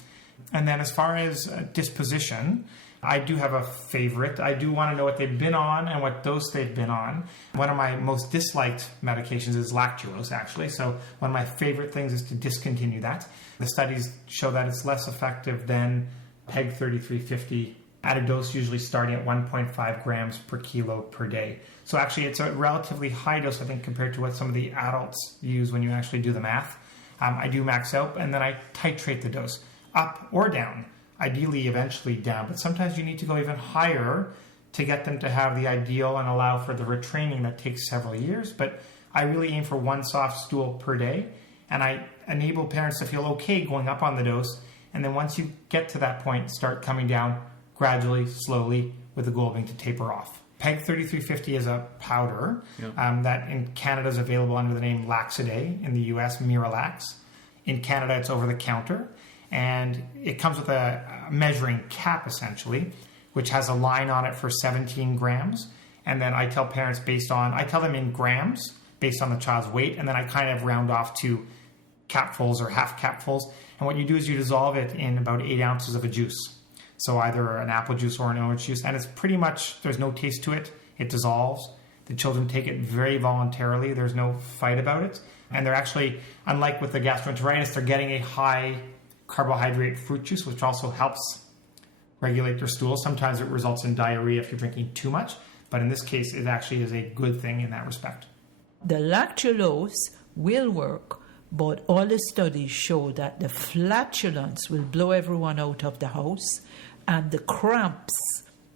And then as far as disposition, I do have a favorite. I do want to know what they've been on and what dose they've been on. One of my most disliked medications is lactulose, actually. So one of my favorite things is to discontinue that. The studies show that it's less effective than PEG 3350 at a dose usually starting at 1.5 grams per kilo per day. So actually it's a relatively high dose, I think, compared to what some of the adults use when you actually do the math. I do max out, and then I titrate the dose up or down. Ideally, eventually down, but sometimes you need to go even higher to get them to have the ideal and allow for the retraining that takes several years. But I really aim for one soft stool per day, and I enable parents to feel okay going up on the dose. And then once you get to that point, start coming down gradually, slowly, with the goal being to taper off. PEG 3350 is a powder that in Canada is available under the name Laxaday, in the US, Miralax. In Canada, it's over the counter. And it comes with a measuring cap, essentially, which has a line on it for 17 grams. And then I tell parents I tell them in grams based on the child's weight, and then I kind of round off to capfuls or half capfuls. And what you do is you dissolve it in about 8 ounces of a juice. So either an apple juice or an orange juice. And it's pretty much, there's no taste to it. It dissolves. The children take it very voluntarily. There's no fight about it. And they're actually, unlike with the gastroenteritis, they're getting a high carbohydrate fruit juice, which also helps regulate their stool. Sometimes it results in diarrhea if you're drinking too much, but in this case, it actually is a good thing in that respect. The lactulose will work, but all the studies show that the flatulence will blow everyone out of the house, and the cramps,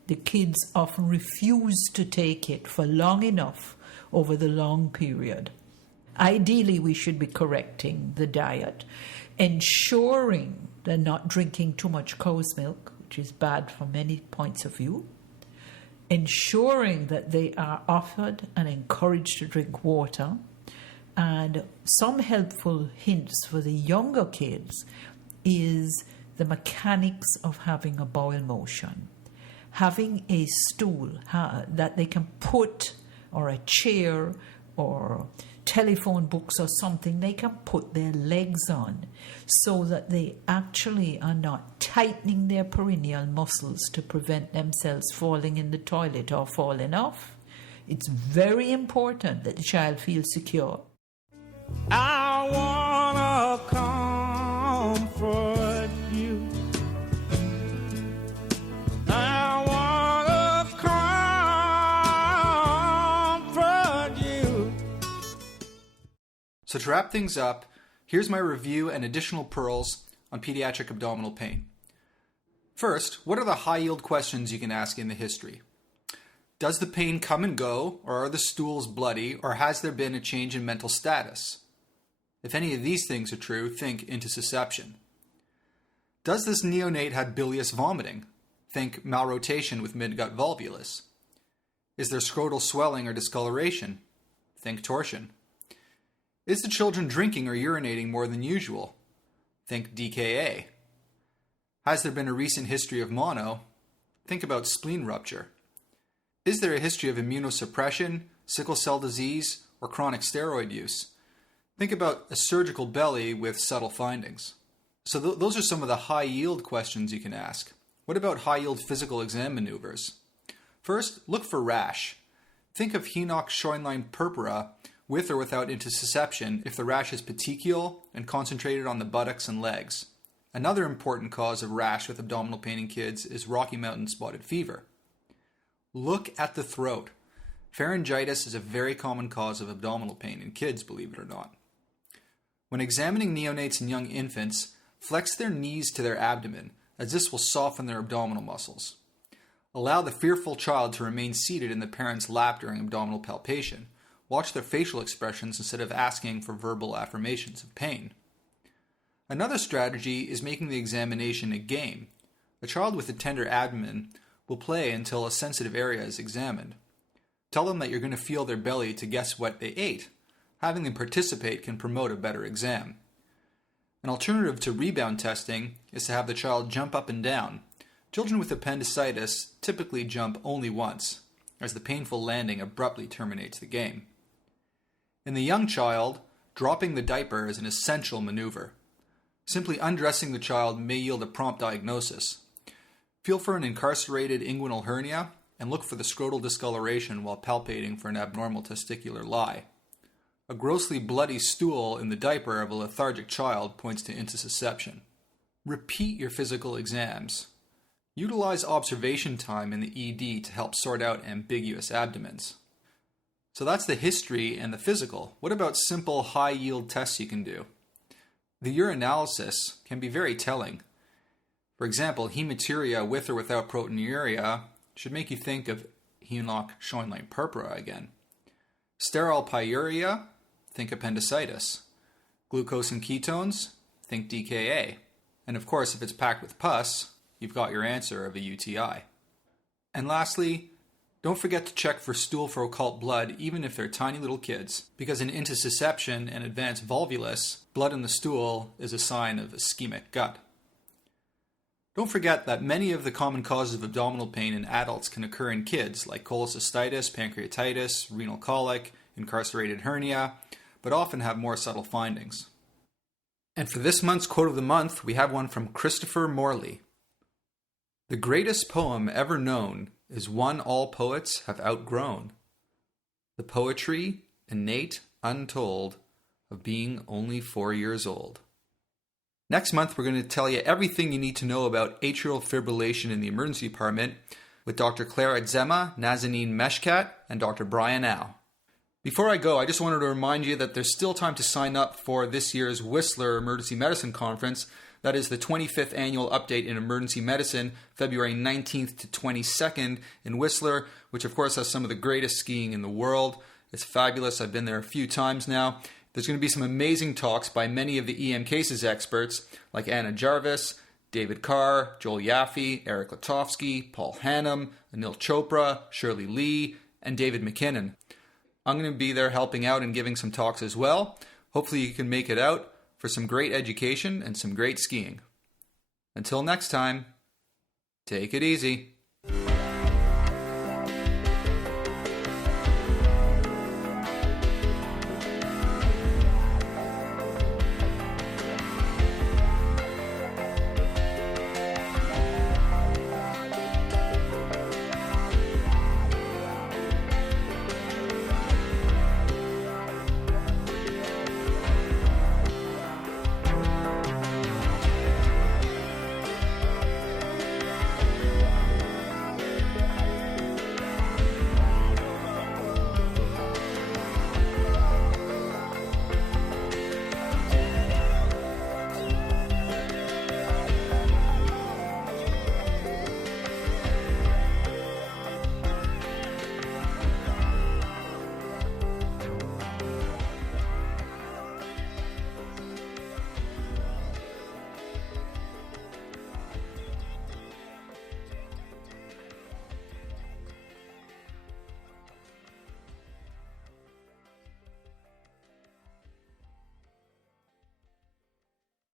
the kids often refuse to take it for long enough over the long period. Ideally, we should be correcting the diet, ensuring they're not drinking too much cow's milk, which is bad from many points of view, ensuring that they are offered and encouraged to drink water, and some helpful hints for the younger kids is the mechanics of having a bowel motion. Having a stool that they can put, or a chair, or telephone books or something they can put their legs on, so that they actually are not tightening their perineal muscles to prevent themselves falling in the toilet or falling off. It's very important that the child feels secure. I wanna comfort you. I wanna comfort you. So to wrap things up, here's my review and additional pearls on pediatric abdominal pain. First, what are the high-yield questions you can ask in the history? Does the pain come and go, or are the stools bloody, or has there been a change in mental status? If any of these things are true, think intussesception. Does this neonate have bilious vomiting? Think malrotation with midgut volvulus. Is there scrotal swelling or discoloration? Think torsion. Is the children drinking or urinating more than usual? Think DKA. Has there been a recent history of mono? Think about spleen rupture. Is there a history of immunosuppression, sickle cell disease, or chronic steroid use? Think about a surgical belly with subtle findings. So those are some of the high-yield questions you can ask. What about high-yield physical exam maneuvers? First, look for rash. Think of Henoch-Schönlein purpura with or without intussesception if the rash is petechial and concentrated on the buttocks and legs. Another important cause of rash with abdominal pain in kids is Rocky Mountain spotted fever. Look at the throat. Pharyngitis is a very common cause of abdominal pain in kids, believe it or not. When examining neonates and young infants, flex their knees to their abdomen, as this will soften their abdominal muscles. Allow the fearful child to remain seated in the parent's lap during abdominal palpation. Watch their facial expressions instead of asking for verbal affirmations of pain. Another strategy is making the examination a game. A child with a tender abdomen will play until a sensitive area is examined. Tell them that you're going to feel their belly to guess what they ate. Having them participate can promote a better exam. An alternative to rebound testing is to have the child jump up and down. Children with appendicitis typically jump only once, as the painful landing abruptly terminates the game. In the young child, dropping the diaper is an essential maneuver. Simply undressing the child may yield a prompt diagnosis. Feel for an incarcerated inguinal hernia and look for the scrotal discoloration while palpating for an abnormal testicular lie. A grossly bloody stool in the diaper of a lethargic child points to intussesception. Repeat your physical exams. Utilize observation time in the ED to help sort out ambiguous abdomens. So that's the history and the physical. What about simple high-yield tests you can do? The urinalysis can be very telling. For example, hematuria with or without proteinuria should make you think of Henoch-Schönlein purpura again. Sterile pyuria, think appendicitis. Glucose and ketones, think DKA. And of course, if it's packed with pus, you've got your answer of a UTI. And lastly, don't forget to check for stool for occult blood even if they're tiny little kids, because in intussesception and advanced volvulus, blood in the stool is a sign of ischemic gut. Don't forget that many of the common causes of abdominal pain in adults can occur in kids, like cholecystitis, pancreatitis, renal colic, incarcerated hernia, but often have more subtle findings. And for this month's quote of the month, we have one from Christopher Morley. The greatest poem ever known is one all poets have outgrown. The poetry, innate, untold, of being only 4 years old. Next month, we're going to tell you everything you need to know about atrial fibrillation in the emergency department with Dr. Claire Adzema, Nazanin Meshkat, and Dr. Brian Au. Before I go, I just wanted to remind you that there's still time to sign up for this year's Whistler Emergency Medicine Conference. That is the 25th annual update in emergency medicine, February 19th to 22nd in Whistler, which of course has some of the greatest skiing in the world. It's fabulous. I've been there a few times now. There's going to be some amazing talks by many of the EM cases experts like Anna Jarvis, David Carr, Joel Yaffe, Eric Latofsky, Paul Hannum, Anil Chopra, Shirley Lee, and David McKinnon. I'm going to be there helping out and giving some talks as well. Hopefully you can make it out for some great education and some great skiing. Until next time, take it easy.